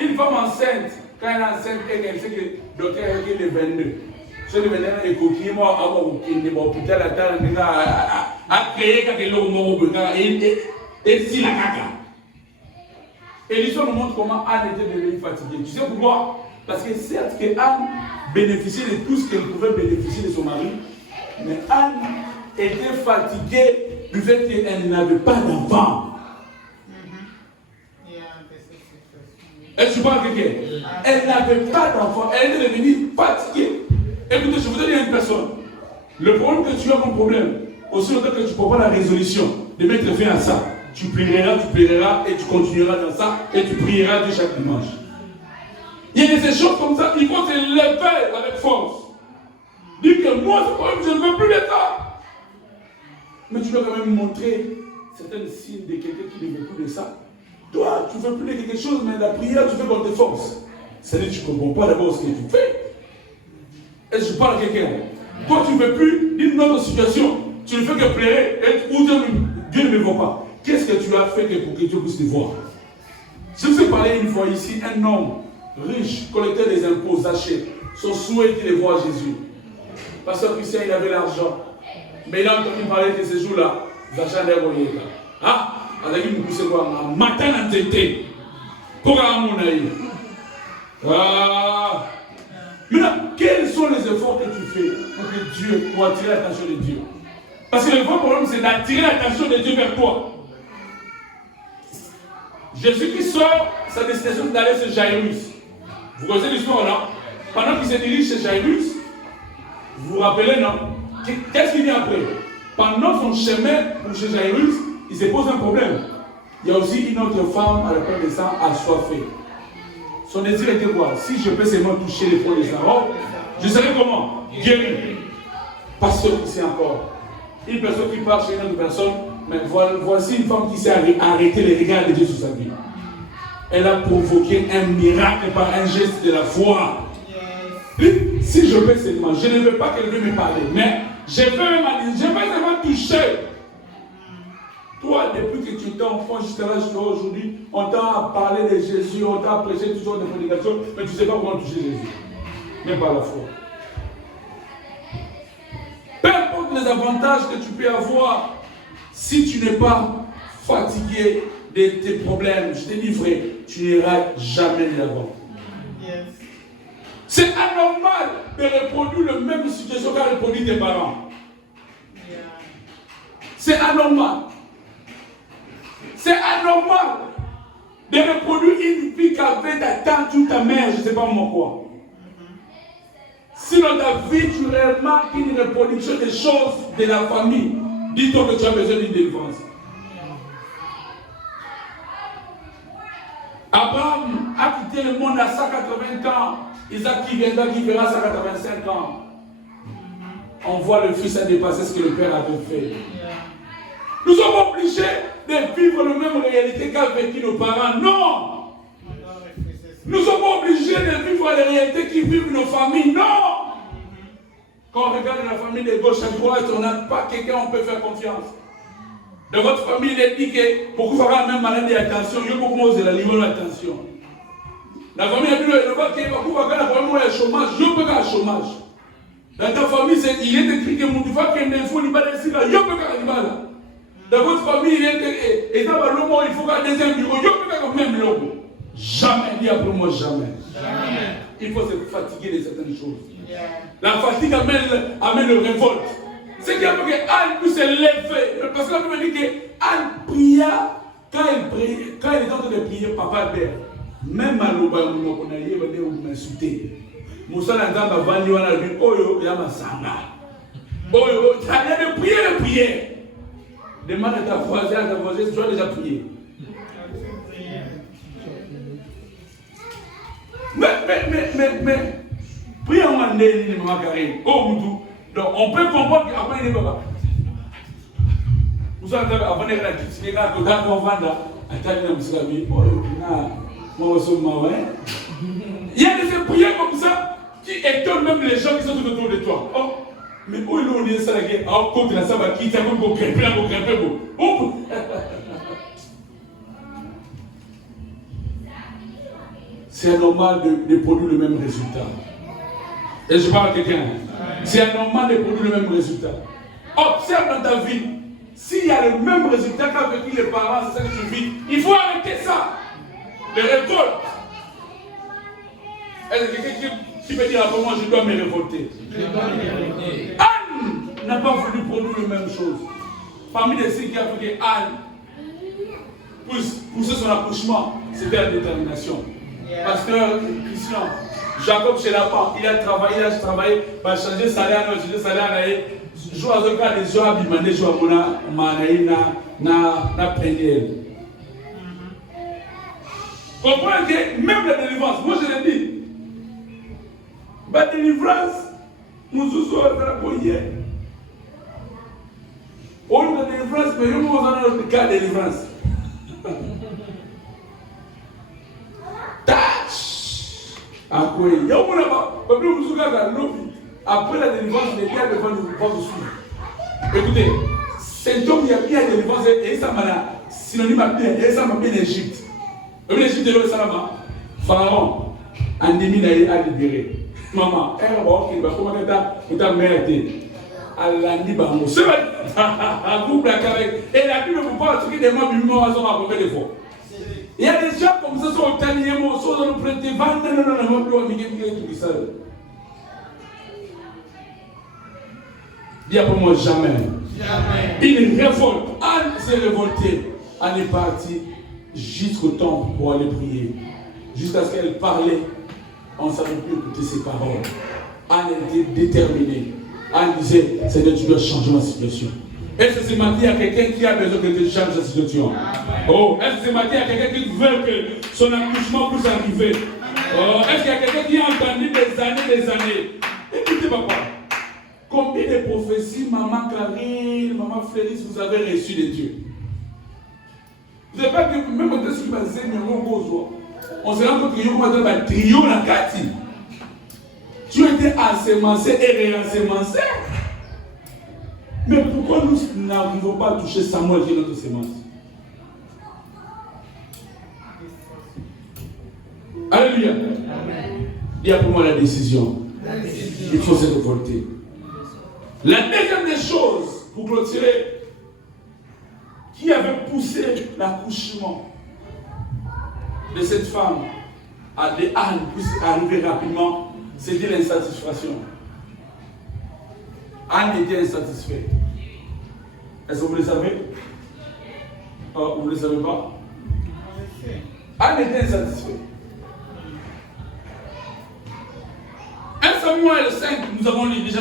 Une femme enceinte, quand elle est enceinte et qu'elle sait que le docteur est le 22, c'est le 22 et coquille, moi, à l'hôpital, à créer quelque chose, et si la caca. Et l'histoire nous montre comment Anne était devenue fatiguée. Tu sais pourquoi? Parce que certes que Anne bénéficiait de tout ce qu'elle pouvait bénéficier de son mari, mais Anne était fatiguée du fait qu'elle n'avait pas d'enfant. Est-ce que tu parles de quelqu'un? Elle n'avait pas d'enfant, elle était devenue fatiguée. Écoutez, je vous donne une personne. Le problème que tu as comme problème, aussi longtemps que tu ne prends pas la résolution de mettre fin à ça, tu plairas et tu continueras dans ça et tu prieras de chaque dimanche. Il y a des choses comme ça, il faut se lever avec force. Dire que moi, je ne veux plus de ça. Mais tu dois quand même montrer certains signes de quelqu'un qui ne veut plus de ça. Toi, tu ne veux plus de quelque chose, mais la prière, tu fais dans tes forces. C'est-à-dire que tu ne comprends pas d'abord ce que tu fais. Est-ce que je parle à quelqu'un? Toi, tu ne veux plus d'une autre situation. Tu ne fais que pleurer et Dieu ne me voit pas. Qu'est-ce que tu as fait pour que Dieu puisse te voir? Je vous ai parlé une fois ici, un homme riche, collecteur des impôts, Zachée. Son souhait était de voir Jésus. Pasteur Christian, il avait l'argent. Mais il a entendu parler de ces jours-là. Zachée n'a pas eu. Ah, il a dit, vous pouvez voir, matin en tété. Pour un maintenant, quels sont les efforts que tu fais pour attirer l'attention de Dieu? Parce que le vrai problème, c'est d'attirer l'attention de Dieu vers toi. Jésus qui sort, sa destination d'aller chez Jairus. Vous connaissez l'histoire, non? Pendant qu'il se dirige chez Jairus, vous vous rappelez, non? Qu'est-ce qu'il vient après? Pendant son chemin pour chez Jairus, il se pose un problème. Il y a aussi une autre femme à la peur de sang assoiffée. Son désir était quoi? Si je peux seulement toucher les poils de sa robe, je serai comment? Guéri. Pasteur ici encore. Une personne qui part chez une autre personne, mais voici une femme qui s'est arrêtée les regards de Dieu sur sa vie. Elle a provoqué un miracle par un geste de la foi. Si je peux seulement, je ne veux pas que Dieu me parle, mais je veux seulement toucher. Toi, depuis que tu étais enfant jusqu'à l'âge d'aujourd'hui, on t'a parlé de Jésus, on t'a prêché toutes sortes de prédications, mais tu ne sais pas comment toucher Jésus. Même par la foi. Peu importe les avantages que tu peux avoir, si tu n'es pas fatigué de tes problèmes, je t'ai livré, tu n'iras jamais de l'avant. Yes. C'est anormal de reproduire la même situation qu'a reproduit tes parents. Yeah. C'est anormal. C'est anormal de reproduire une vie qu'avait ta tante ou ta mère, je ne sais pas moi quoi. Si dans ta vie tu remarques une reproduction des choses de la famille, dis-toi que tu as besoin d'une délivrance. Abraham a quitté le monde à 180 ans. Isaac qui verra 185 ans. On voit le fils a dépassé ce que le père avait fait. Nous avons obligés de vivre la même réalité qu'a vécu nos parents. Non! Nous sommes obligés de vivre les réalités qui vivent nos familles. Non! Quand on regarde la famille de gauche à droite, on n'a pas quelqu'un on peut faire confiance. Dans votre famille, il est dit que pour vous faire la même maladie, attention, il y a beaucoup de la ligne attention. La famille a dit que vous faire la famille chômage, je peux faire chômage. Dans ta famille, il est écrit que mon enfant qui est fou, il va laisser là, je peux faire là. Dans votre famille, il est écrit, dans le moment, il faut faire deuxième bureau, je peux faire même logo. Jamais, dit après moi, jamais. Il faut se fatiguer de certaines choses. La fatigue amène le révolte. C'est qu'il y a que Anne puisse se lever. Parce que la Bible dit qu'Anne pria, quand elle est en train de prier, papa père. Même à l'Oba, on a eu m'insulter. Moussa Nandamba va dire à lui, Oyo, Yamasanga. Oyo, il y a de prière. Demande à ta voisine, tu as déjà prié. Mais, priez en un délai, maman Karine. Oh, Moudou. Donc, on peut comprendre qu'après, il est papa. Vous savez, avant de la critiquer, quand on va vendre, il y a des prières comme ça qui étonnent même les gens qui sont tout autour de toi. Oh, mais où est-ce que ça a contre la salle qui t'a comme grimper. C'est normal de produire le même résultat. Et je parle à quelqu'un. C'est normal de produire le même résultat. Observe dans ta vie. S'il y a le même résultat qu'avec les parents, c'est ça que tu vis. Il faut arrêter ça. Les révoltes. Est-ce que quelqu'un qui peut dire après moi, je dois me révolter? Anne n'a pas voulu produire la même chose. Parmi les signes qui a fait que Anne poussait son accouchement, c'était la détermination. Pasteur Christian, Jacob chez la femme, il a travaillé, va changer salaire, joue à ce cas des gens abîmés, joue à na prenelle. Comprenez que même la délivrance, moi je l'ai dit, la délivrance, nous sommes à la poignée. On a la délivrance, mais nous avons le cas de délivrance. Après la délivrance, les gars devant nous pas de suivre. Écoutez, cet homme, il y a bien la délivrance et ça m'a synonyme à bien, et ça m'a bien l'Égypte. L'Égypte est le Salama. Pharaon, Andémine a libéré. Maman, elle va comment ta mère était. Allah dit bango. C'est vrai. Couple avec. Et la Bible ne peut pas expliquer des mots bimbo à son rapport des fois. Il y a des gens comme ça, sont au tanier, sont dans le prêté, dis pour moi jamais. Il révolte. Anne s'est révoltée. Anne est partie jusqu'au temps pour aller prier. Jusqu'à ce qu'elle parlait, on ne savait plus écouter ses paroles. Anne était déterminée. Anne disait, Seigneur, tu dois changer ma situation. Est-ce que c'est matin à quelqu'un qui a besoin que tu changes sa situation? Oh, est-ce que c'est matin à quelqu'un qui veut que son accouchement puisse arriver? Oh, est-ce qu'il y a quelqu'un qui a entendu des années? Écoutez, papa. Combien de prophéties, maman Karine, maman Félix, vous avez reçues de Dieu? Vous n'avez pas que même quand ce qui va se dire, on se rend compte qu'il y a un trio dans la Kati. Tu étais ensemencé et réensemencé. Mais pourquoi nous n'arrivons pas à toucher Samuel qui est notre sémence? Alléluia. Il y a pour moi la décision. Il faut se révolter. La deuxième des choses, pour clôturer, qui avait poussé l'accouchement de cette femme à Anne puisse arriver rapidement, c'était l'insatisfaction. Anne était insatisfaite. Est-ce que vous le savez? Vous ne le savez pas? Anne était insatisfaite. 1 Samuel 5, nous avons lu déjà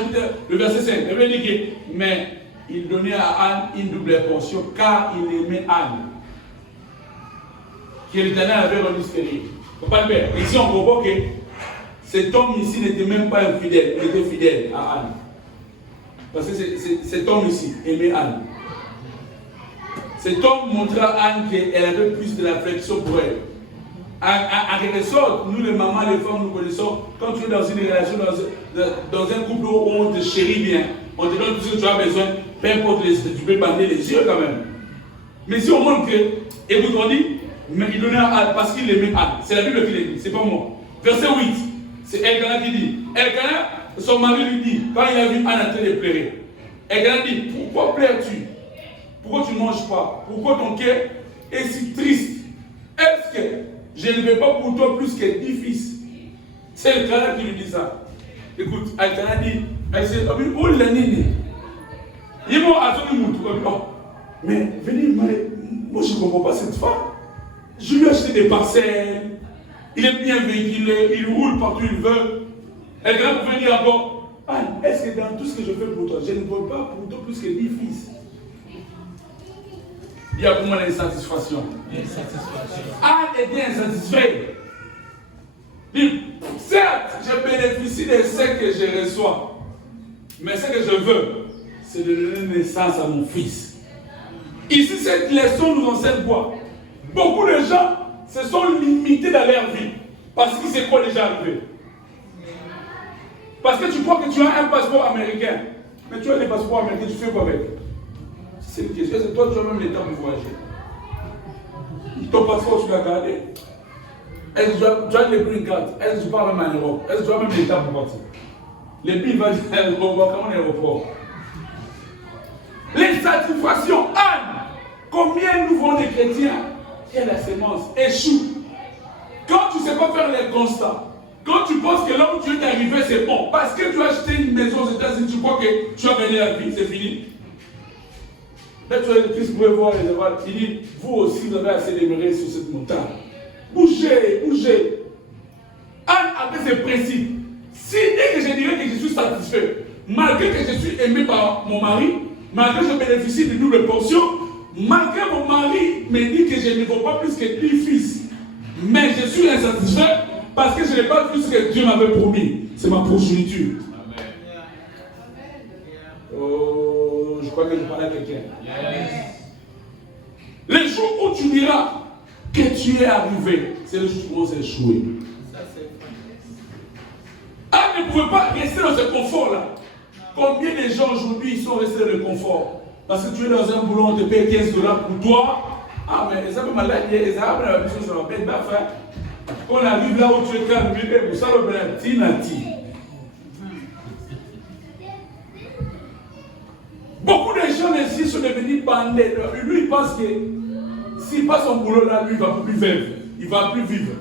le verset 5. Il veut dire que, mais il donnait à Anne une double portion car il aimait Anne. Que l'Éternel avait rendu stérile. Papa le père, ici on comprend que cet homme ici n'était même pas infidèle, il était fidèle à Anne. Parce que cet homme ici aimait Anne. Cet homme montra à Anne qu'elle avait plus de l'affection pour elle. En quelque sorte, nous les mamans, les femmes, nous connaissons, quand tu es dans une relation, dans un couple où on te chérit bien, on te donne tout ce que tu as besoin, peu importe, tu peux bander les yeux quand même. Mais si on montre que, écoute, on dit, mais il donnait à Anne parce qu'il aimait Anne. C'est la Bible qui l'a dit, c'est pas moi. Verset 8, c'est Elkana qui dit. Elkana, son mari lui dit, quand il a vu Anne en train de pleurer, Elkana dit, pourquoi pleures-tu? Pourquoi tu ne manges pas? Pourquoi ton cœur est si triste? Est-ce que je ne vais pas pour toi plus que 10 fils? C'est Elkana qui lui dit ça. Écoute, Elkana dit, où l'a nini? Il m'a assuré mon tour. Mais venez, moi je ne comprends pas cette femme. Je lui ai acheté des parcelles, il est bien véhiculé, il roule partout où il veut. Elkana pouvait dire encore, Anne, est-ce que dans tout ce que je fais pour toi, je ne veux pas pour toi plus que 10 fils? Il y a pour moi l'insatisfaction. Anne était insatisfaite. Certes, je bénéficie de ce que je reçois, mais ce que je veux, c'est de donner naissance à mon fils. Ici, cette leçon nous enseigne quoi? Beaucoup de gens se sont limités dans leur vie parce qu'il s'est quoi déjà arrivé. Parce que tu crois que tu as un passeport américain, mais tu as des passeports américains, tu fais quoi avec? C'est une question, c'est toi, tu as même l'état pour voyager. Ton passeport, tu l'as gardé. Est-ce que tu as les green cards? Est-ce que tu pars même en Europe? Est-ce que tu as même l'état pour partir? Les billes vont dire, comment l'aéroport? L'insatisfaction, Anne, combien nous voyons des chrétiens qui a la sémence échouent? Quand tu ne sais pas faire les constats, quand tu penses que là où tu es arrivé, c'est bon, parce que tu as acheté une maison aux États-Unis, tu crois que tu as gagné la vie, c'est fini. Là, tu as le Christ pour voir les avoir. Il dit, vous aussi, vous avez assez d'aimer sur cette montagne. Bougez, bougez. Anne avait ses principes. Si dès que je dirais que je suis satisfait, malgré que je suis aimé par mon mari, malgré que je bénéficie de double portion, malgré mon mari me dit que je ne vaux pas plus que 10 fils, mais je suis insatisfait parce que je n'ai pas vu ce que Dieu m'avait promis. C'est ma progéniture. Oh, je crois que je parle à quelqu'un. Les jours où tu diras que tu es arrivé, c'est le jour où tu commences à échouer. Anne ne pouvait pas rester dans ce confort-là. Combien de gens aujourd'hui sont restés dans le confort? Parce que tu es dans un boulot, on te paye $15 pour toi. Ah, mais ça peut m'aller, les arbres, la personne sur la bête d'affaires. On arrive là où tu es calme, pour ça, le nati. Beaucoup de gens ici sont devenus bandés. Lui, il pense que s'il passe son boulot là, lui, il ne va plus vivre. Il ne va plus vivre.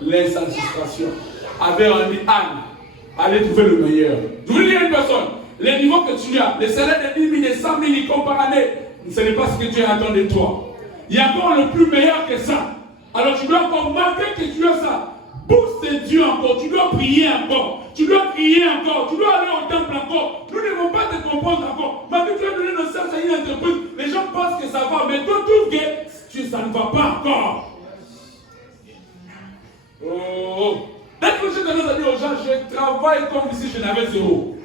L'insatisfaction avait rendu Anne aller trouver le meilleur. Je vous dis à une personne, les niveaux que tu as, les salaires de 10 000 et 100 000 icônes par année, ce n'est pas ce que Dieu attend de toi. Il y a encore le plus meilleur que ça. Alors tu dois encore, malgré que tu as ça, booster Dieu encore, tu dois prier encore, tu dois crier encore, tu dois aller au temple encore. Nous ne devons pas te comprendre encore. Malgré que tu as donné nos services à une entreprise, les gens pensent que ça va, mais toi, tout que ça ne va pas encore. Oh! Dès que j'ai tendance à dire aux gens, je travaille comme si je n'avais zéro.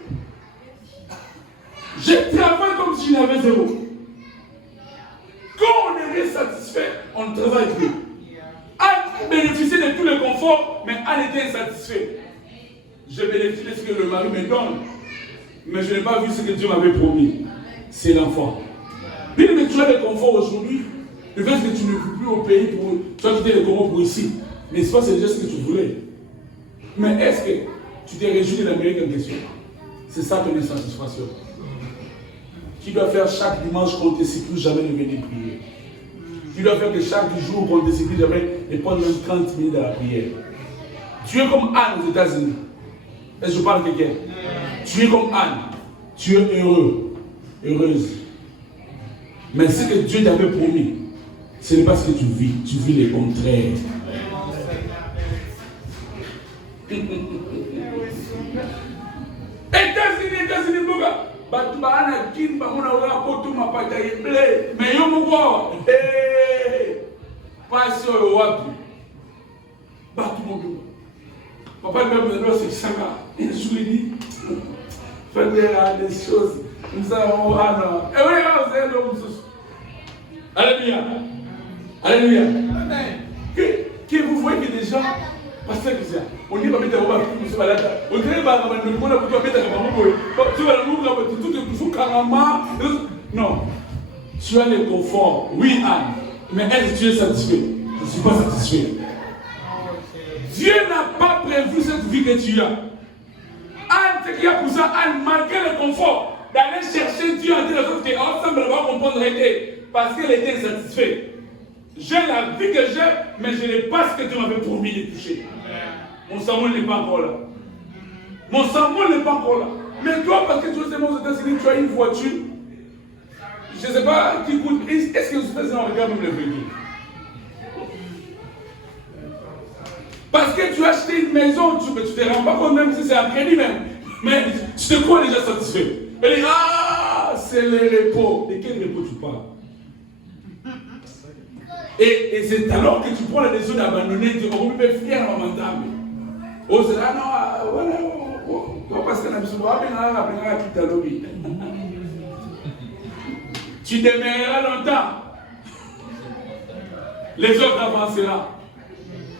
Je travaille comme si je n'avais zéro. Quand on est satisfait, on ne travaille plus. Anne bénéficiait de tous les conforts, mais Anne était insatisfaite. Je bénéficie de ce que le mari me donne, mais je n'ai pas vu ce que Dieu m'avait promis. C'est l'enfant. Bien que tu as le confort aujourd'hui, le fait que tu ne vis plus au pays, tu as quitté le Congo pour ici. N'est-ce pas, c'est déjà ce que tu voulais. Mais est-ce que tu t'es réjoui de l'Amérique en question? C'est ça ton insatisfaction. Tu dois faire chaque dimanche qu'on ne te supplie jamais de venir prier. Tu dois faire que chaque jour qu'on ne te supplie jamais de prendre même 30 minutes à la prière. Tu es comme Anne aux États-Unis. Est-ce que je parle de quelqu'un? Tu es comme Anne. Tu es heureux, heureuse. Mais ce que Dieu t'avait promis, ce n'est pas ce que tu vis. Tu vis le contraire. États-Unis, boga. Batu baana kin bamuna wala potu mapata yeble. Mais yo mugo. Passion yo wapi. Batu mugo. Papa même dans ce sanga, il se dit faire des choses. Nous avons ah non. Et oui, vous avez l'homme. Alléluia. Alléluia. Que vous voyez que des gens, parce que on dit pas mettre au bas, on va là. On dirait pas que on a pas mettre au bas. Tu vas nous tout tout carrément. Non. Tu as le confort. Oui, Anne. Mais est-ce que tu es satisfait? Je ne suis pas satisfait. Dieu n'a pas prévu cette vie que tu as. Anne, c'est qu'il y a pour ça, Anne, malgré le confort, d'aller chercher Dieu en disant que ensemble, on va comprendre l'été. Parce qu'elle était satisfaite. J'ai la vie que j'ai, mais je n'ai pas ce que Dieu m'avait promis de toucher. Mon Samuel n'est pas encore là. Mon Samuel n'est pas encore là. Mais toi, parce que tu es aux États-Unis, tu as une voiture. Je ne sais pas qui coûte. Est-ce que aux États-Unis, on regarde même le véhicule? Parce que tu as acheté une maison, tu ne te rends pas compte même si c'est un crédit même. Mais tu te crois déjà satisfait. Elle dit, ah, c'est le repos. De quel repos tu parles? Et c'est alors que tu prends la décision d'abandonner, tu vas me faire fier à ma dame. Oh, c'est là, non, voilà, parce que la mission va bien, quitter le lobby. Tu demeureras longtemps. Les autres avanceront.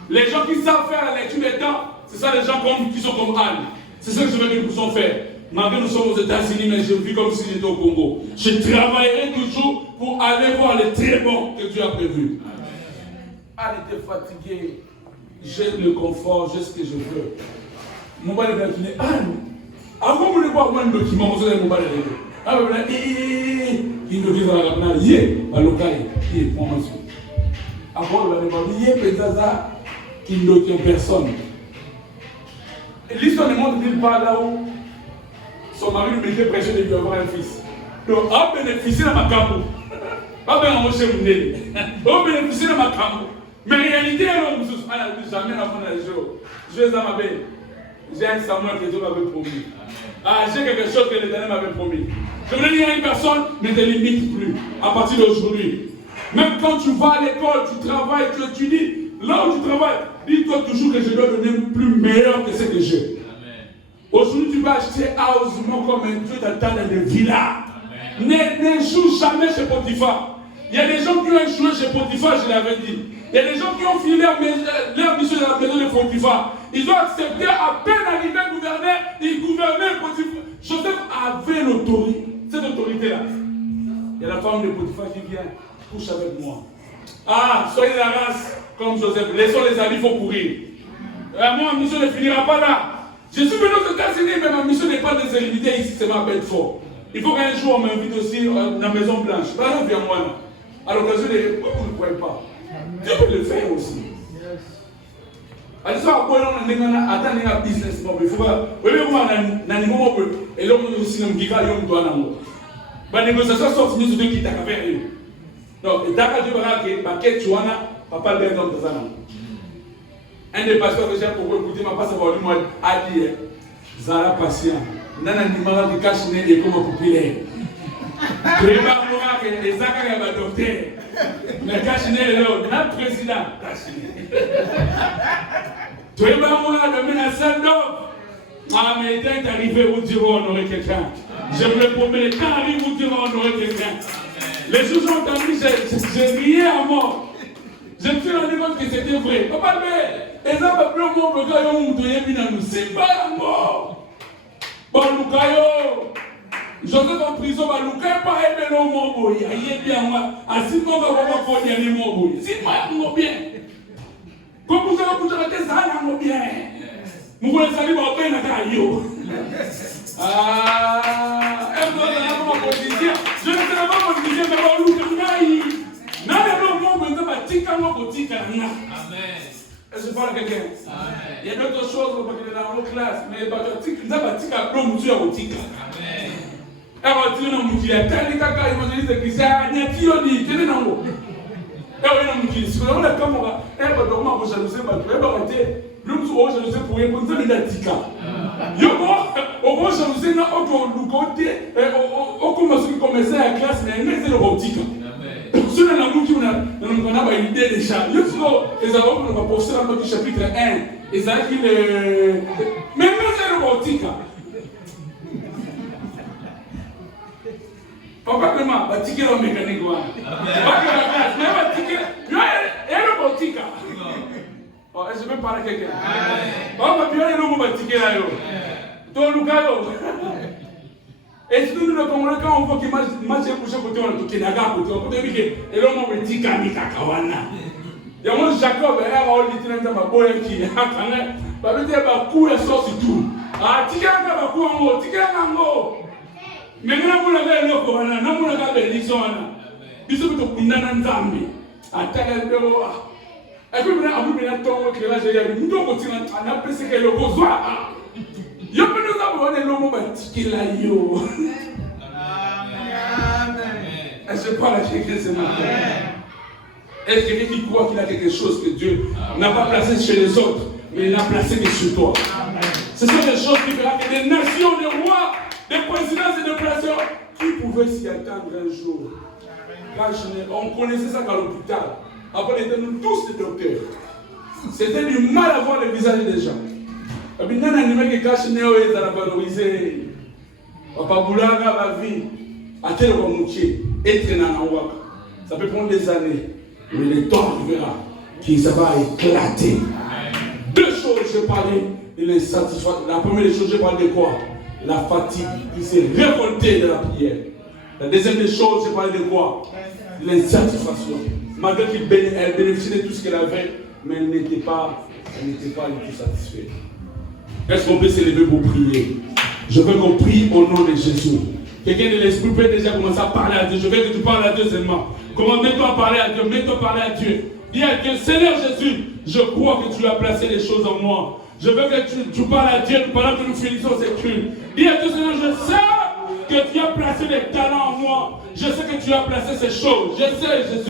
Les gens qui savent faire la lecture des temps, c'est ça les gens qui sont comme Anne. C'est ça que je veux que nous puissions faire. Malgré nous sommes aux États-Unis, mais je vis comme si j'étais au Congo. Je travaillerai toujours pour aller voir le très bon que Dieu a prévu. Anne était fatiguée. J'ai le confort, j'ai ce que je veux. Mon père est venu, Anne, avant de voir un document, vous avez mon père est venu. Ah, vous avez il nous dit dans la main, yé, à l'ocaille, yé, pour moi. Avant, vous avez dit, yé, pétaza, qui ne tient personne. L'histoire du monde dit pas là où son mari lui mettait pression de lui avoir un fils. Donc, a bénéficié de ma camou. Pas bien en chez Mounel. A bénéficié de ma camou. Mais en réalité, elle n'a jamais appris les jours. Je vais à ma belle. J'ai un Samuel que Dieu m'avait promis. Ah, j'ai quelque chose que l'Éternel m'avait promis. Je voulais dire à une personne, ne te limite plus. À partir d'aujourd'hui. Même quand tu vas à l'école, tu travailles, tu étudies, là où tu travailles, dis-toi toujours que je dois donner plus meilleur que ce que j'ai. Aujourd'hui, tu vas acheter house, comme un Dieu t'attend dans des villas. N'échoue jamais chez Potiphar. Il y a des gens qui ont échoué chez Potiphar, je l'avais dit. Il y a des gens qui ont fini leur mission dans la maison de Potiphar. Ils ont accepté, à peine arrivé gouverneur, ils gouvernaient Potiphar. Joseph avait l'autorité, cette autorité-là. Il y a la femme de Potiphar qui vient, couche avec moi. Ah, soyez la race comme Joseph. Laissons les habits, il faut courir. Moi, ma mission ne finira pas là. Je suis venu aux États-Unis, mais ma mission n'est pas de se limiter ici, c'est ma bête fort. Il faut qu'un jour on m'invite aussi dans la Maison Blanche. Par exemple, viens moi là. À l'occasion de. Pourquoi vous ne pouvez pas? Dieu peut le faire aussi. Alors, ça, on a un business. Il faut pas. Oui, mais moi, on a un niveau. Et là, on a aussi un giga, on doit l'amour. La négociation sort sur deux qui t'a fait. Donc, il t'a dit que tu as papa le dans tes années. Un des pasteurs que j'ai pour écouter ma passe avoir lu moi a dit Zara patient. Nana nimara de cache et comme populaire. Prépa moi que les accords va docteur. Le cache né là, le président cache. Tu es pas moi de mener à salle d'or. Ah mais dès d'arriver vous direz honorer quelqu'un. Je vous le promets, quand arrive vous direz honorer quelqu'un. Les choses ont entendu, j'ai rié à mort. Je me suis rendu compte que c'était vrai. Papa, mais les hommes plus au monde, c'est pas la mort. Bon, Lucayo, Joseph en prison, Lucayo pas aimé le monde. Il est bien, moi. Ainsi, mon gars, on va faire le monde. Si, moi, on bien. Comme vous avez pu arrêter ça, on va bien. Vous voulez saluer mon père, Nakayo. Ah, elle doit être mon politicien. Je ne sais pas mon politicien, mais bon, Lucayo. Non, est-ce que je parle à quelqu'un? Il y a d'autres choses qui sont dans nos classes, mais il y a des choses qui sont dans nos classes. Alors, tu es dans mon qui est tel caca, évangéliste qui s'est agné, qui ont dit, tu es dans mon. Et on est dit, si on a comme on va, et on va dormir, on va jalouser, on va arrêter. L'homme on va jalouser pour y prendre des tika. On va jalouser, on va côté, on commence à commencer à la classe, mais il y a des tika. Si on a une idée déjà, il faut les avoir pour le poster dans le chapitre 1. Et ça qui le. Même c'est le robotique. On va vraiment bâtir la mécanique. Est-ce que je peux parler à quelqu'un? On va bien le bâtir là. Et si nous le Congolais, quand on voit qu'il marche couché côté, on a tout qui n'a pas côté, on peut dire que l'homme me dit qu'il y a Kawana. Il y a un Jacob, il y a un dit qu'il y a un boy qui est en train de dire que est sorti tout. Ah, tu as un coup en haut, tu as un mot. Mais nous avons le Kawana, nous avons la bénédiction. Nous sommes tous les Nzambi. Attends, le bureau. Et puis, nous avons un temps que là, j'ai nous devons continuer à apprécier que le besoin. Yo peux nous avoir l'homme bâti là yo. Est-ce que parle à quelqu'un ce matin? Est-ce que quelqu'un qui croit qu'il a quelque chose que Dieu n'a pas placé chez les autres, mais il l'a placé que sur toi? Ce sont des choses qui verront que des nations, des rois, des présidences et des placeurs qui pouvaient s'y attendre un jour. On connaissait ça qu'à l'hôpital. Après, ils étaient nous tous des docteurs. C'était du mal à voir le visage des gens. Et puis, nous avons dit que cache néo est dans la valorisée. Papa Boulaga va vivre à tel moutier, être dans la waka. Ça peut prendre des années, mais le temps arrivera qu'il ça va éclater. Deux choses, je parlais de l'insatisfaction. La première des choses, je parlais de quoi? La fatigue qui s'est révoltée de la prière. La deuxième des choses, je parlais de quoi? L'insatisfaction. Malgré qu'elle bénéficiait de tout ce qu'elle avait, mais elle n'était pas du tout satisfaite. Est-ce qu'on peut s'élever pour prier? Je veux qu'on prie au nom de Jésus. Quelqu'un de l'esprit peut déjà commencer à parler à Dieu. Je veux que tu parles à Dieu seulement. Comment mets-toi à parler à Dieu? Mets-toi à parler à Dieu. Dis à Dieu, Seigneur Jésus, je crois que tu as placé des choses en moi. Je veux que tu parles à Dieu pendant que nous finissons cette culte. Dis à Dieu, Seigneur, je sais que tu as placé des talents en moi. Je sais que tu as placé ces choses. Je sais, Jésus.